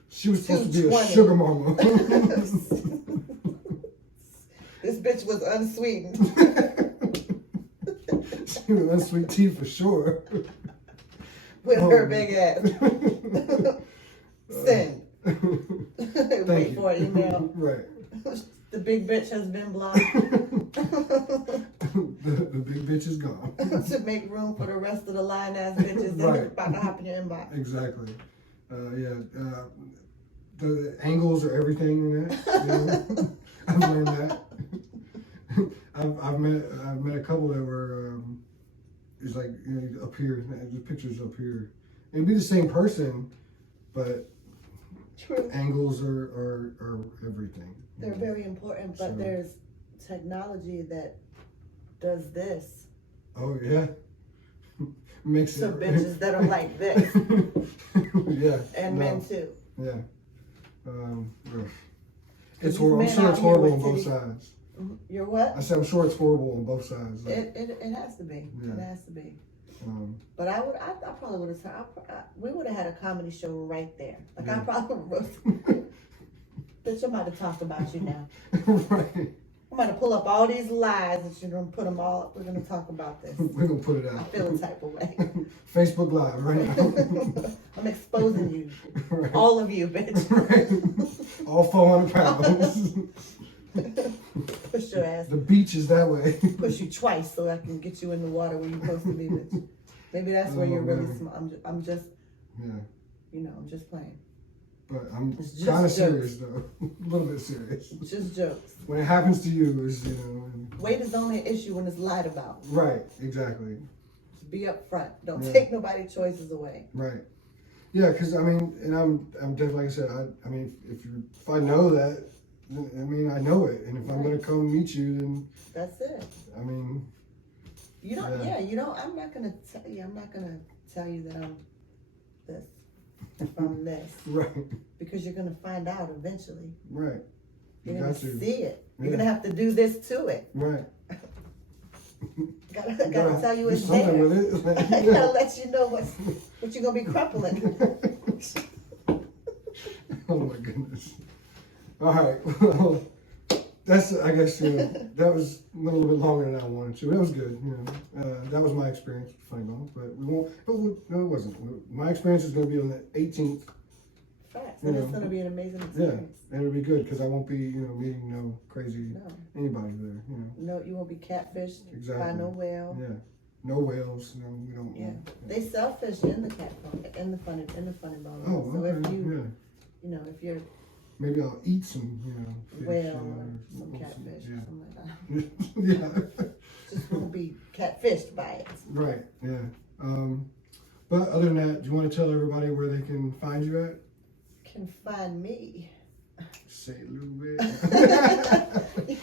She was supposed to be a 220. sugar mama. This bitch was unsweetened. She was unsweet tea for sure. With Oh. her big ass. Send. Thank Wait you. for an email. Right. The big bitch has been blocked. The big bitch is gone. To make room for the rest of the lying ass bitches that Right. are about to hop in your inbox. Exactly. The angles are everything in that. You know? I've learned that. I've met a couple that were it's like up here, the pictures up here. It'd be the same person, but True. angles are everything. They're very important, but So- there's technology that does this Oh yeah. Makes to it bitches that are like this. Yeah. And no, men too. Yeah. Ugh. It's These horrible. I'm men sure out it's here horrible with on both titties. sides. You're what? I said I'm sure it's horrible on both sides. Like, It has to be. Yeah. It has to be. um, But I probably would have. We would have had a comedy show right there. Like I Yeah. probably would. Bitch, I'm about to talk about you now. right. I'm about to pull up all these lies that you're gonna put them all. We're gonna talk about this. We're gonna put it I out. feel a type of way. Facebook Live right now. I'm exposing you, Right. all of you, bitch. Right. All 400 pounds. Push your ass. The beach is that way. Push you twice so I can get you in the water where you're supposed to be, bitch. Maybe that's where Oh, you're really man. smart. I'm just, Yeah. I'm just playing. But I'm It's just kind of jokes. serious though. A little bit serious. Just jokes. When it happens to you, is Weight is only an issue when it's lied about. right. Exactly. Just be upfront. Don't Yeah. take nobody's choices away. Right. Yeah, because I mean, and I'm definitely, like I said, I mean, if I know that, I mean, I know it, and if I'm gonna come meet you, then That's it. I mean, You don't. Yeah. Yeah. You don't. I'm not gonna tell you. I'm not gonna tell you that I'm this. If I'm this, right, because you're gonna find out eventually. right. You're You gonna got to, see it. You're Yeah. gonna have to do this to it. right. Gotta tell you do it's something there. with it. I gotta let you know what you're gonna be crumpling. Oh my goodness. All right. Well, that's, I guess, that was a little bit longer than I wanted to. That was good. That was my experience with Funny Bone, but we won't. No, it wasn't. My experience is going to be on the 18th. Facts. And it's gonna be an amazing experience. And it'll be good because I won't be, meeting no crazy No. anybody there. No, you won't be catfished by Exactly. no whale. Yeah. No whales. We don't. Yeah. They sell fish in the cat bone, in the funny bone. Oh, So okay. if if you're Maybe I'll eat some, fish, whale or some catfish or Yeah. something like that. Yeah. Just won't be catfished by it. Right. Yeah. But other than that, do you want to tell everybody where they can find you at? Can find me. St. Louis. You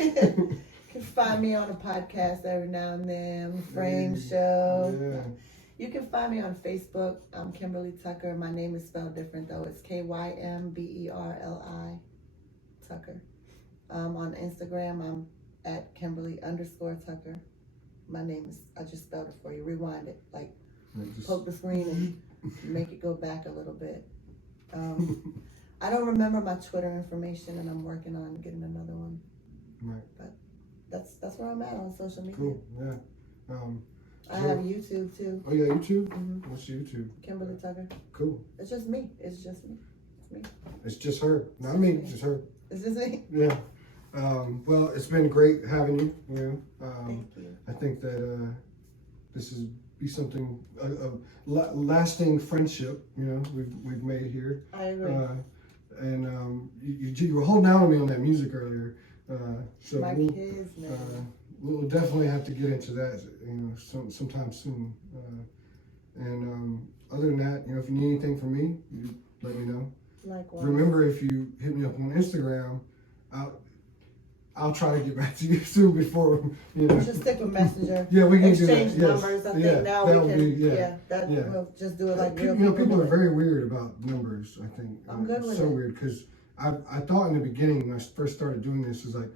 can find me on a podcast every now and then, Frame Show. Yeah. You can find me on Facebook. I'm Kymberli Tucker. My name is spelled different though. It's Kymberli Tucker. On Instagram, I'm at Kymberli_Tucker. My name is, I just spelled it for you. Rewind it. Like, poke the screen and make it go back a little bit. I don't remember my Twitter information, and I'm working on getting another one. Right. But that's where I'm at on social media. Cool. Yeah. I have YouTube too. Oh yeah, YouTube. Mm-hmm. What's YouTube? Kymberli Tucker. Cool. It's just me. It's just me. It's me. It's just her, not me. It's just her. It's just me. Yeah. Well, it's been great having you. You know, Thank you. I think that this is be something a lasting friendship. You know, we've made here. I agree. And you were holding out on me on that music earlier. So My kids, man. we'll definitely have to get into that. You know, sometime soon. And other than that, you know, if you need anything from me, you let me know. Likewise. Remember, if you hit me up on Instagram, I'll try to get back to you soon before, you know. Just stick with Messenger. Yeah, we can exchange do that. numbers. Yes. I think now we can. Yeah. We'll just do it like You real know, people people do are it. very weird about numbers, I think. I'm good it's with so it. weird, because I thought in the beginning when I first started doing this, is like,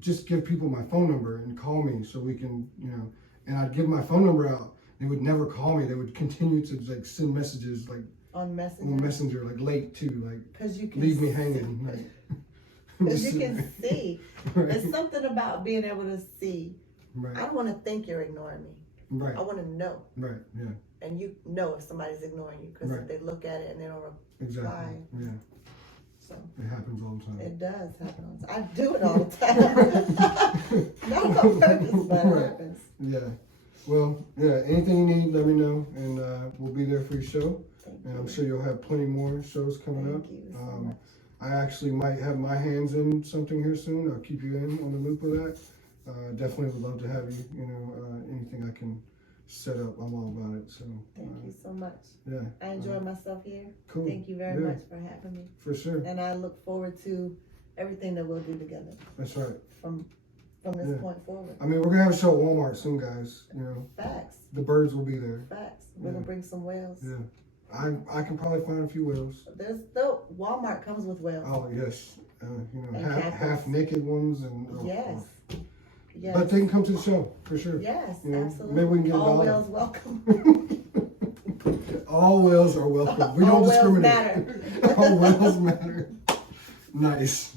just give people my phone number and call me so we can, you know, and I'd give my phone number out. They would never call me. They would continue to like send messages like on Messenger. on Messenger, like late too, like Because you can leave me hanging. Like, Because just you sitting can there. see. Right. There's something about being able to see. I Right, don't want to think you're ignoring me. right, I want to know. right, yeah, And you know if somebody's ignoring you. Because Right. if they look at it and they don't exactly, reply. yeah. So It happens all the time. it does happen all the time. I do it all the time. Not on purpose, but it Right. happens. Yeah. Well, yeah, anything you need, let me know, and we'll be there for your show. Thank And you. I'm sure you'll have plenty more shows coming up. Thank you so much. I actually might have my hands in something here soon. I'll keep you on the loop with that. Definitely would love to have you. You know, anything I can set up, I'm all about it. So Thank you so much. yeah, I enjoy myself here. cool. Thank you very Yeah. much for having me. For sure. And I look forward to everything that we'll do together That's right. from this Yeah. point forward. I mean, we're gonna have a show at Walmart soon, guys. You know, Facts. the birds will be there. Facts. We're Yeah. gonna bring some whales. Yeah, I can probably find a few whales. There's still Walmart comes with whales. Oh yes, you know, And half cactus. naked ones and Yes. Yes. But they can come to the show for sure. Yes, You know, absolutely. maybe we can get a all dollar. whales welcome. All whales are welcome. We All don't whales discriminate. matter. All whales matter. Nice.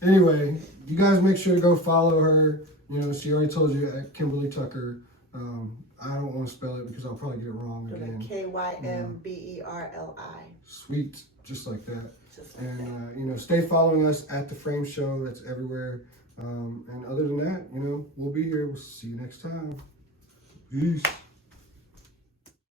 Anyway, you guys make sure to go follow her. You know, she already told you at Kymberli Tucker. I don't want to spell it because I'll probably get it wrong again. Kymberli. Sweet, just like that. Just like And that. you know, stay following us at the Frame Show. That's everywhere. And other than that, you know, we'll be here. We'll see you next time. Peace.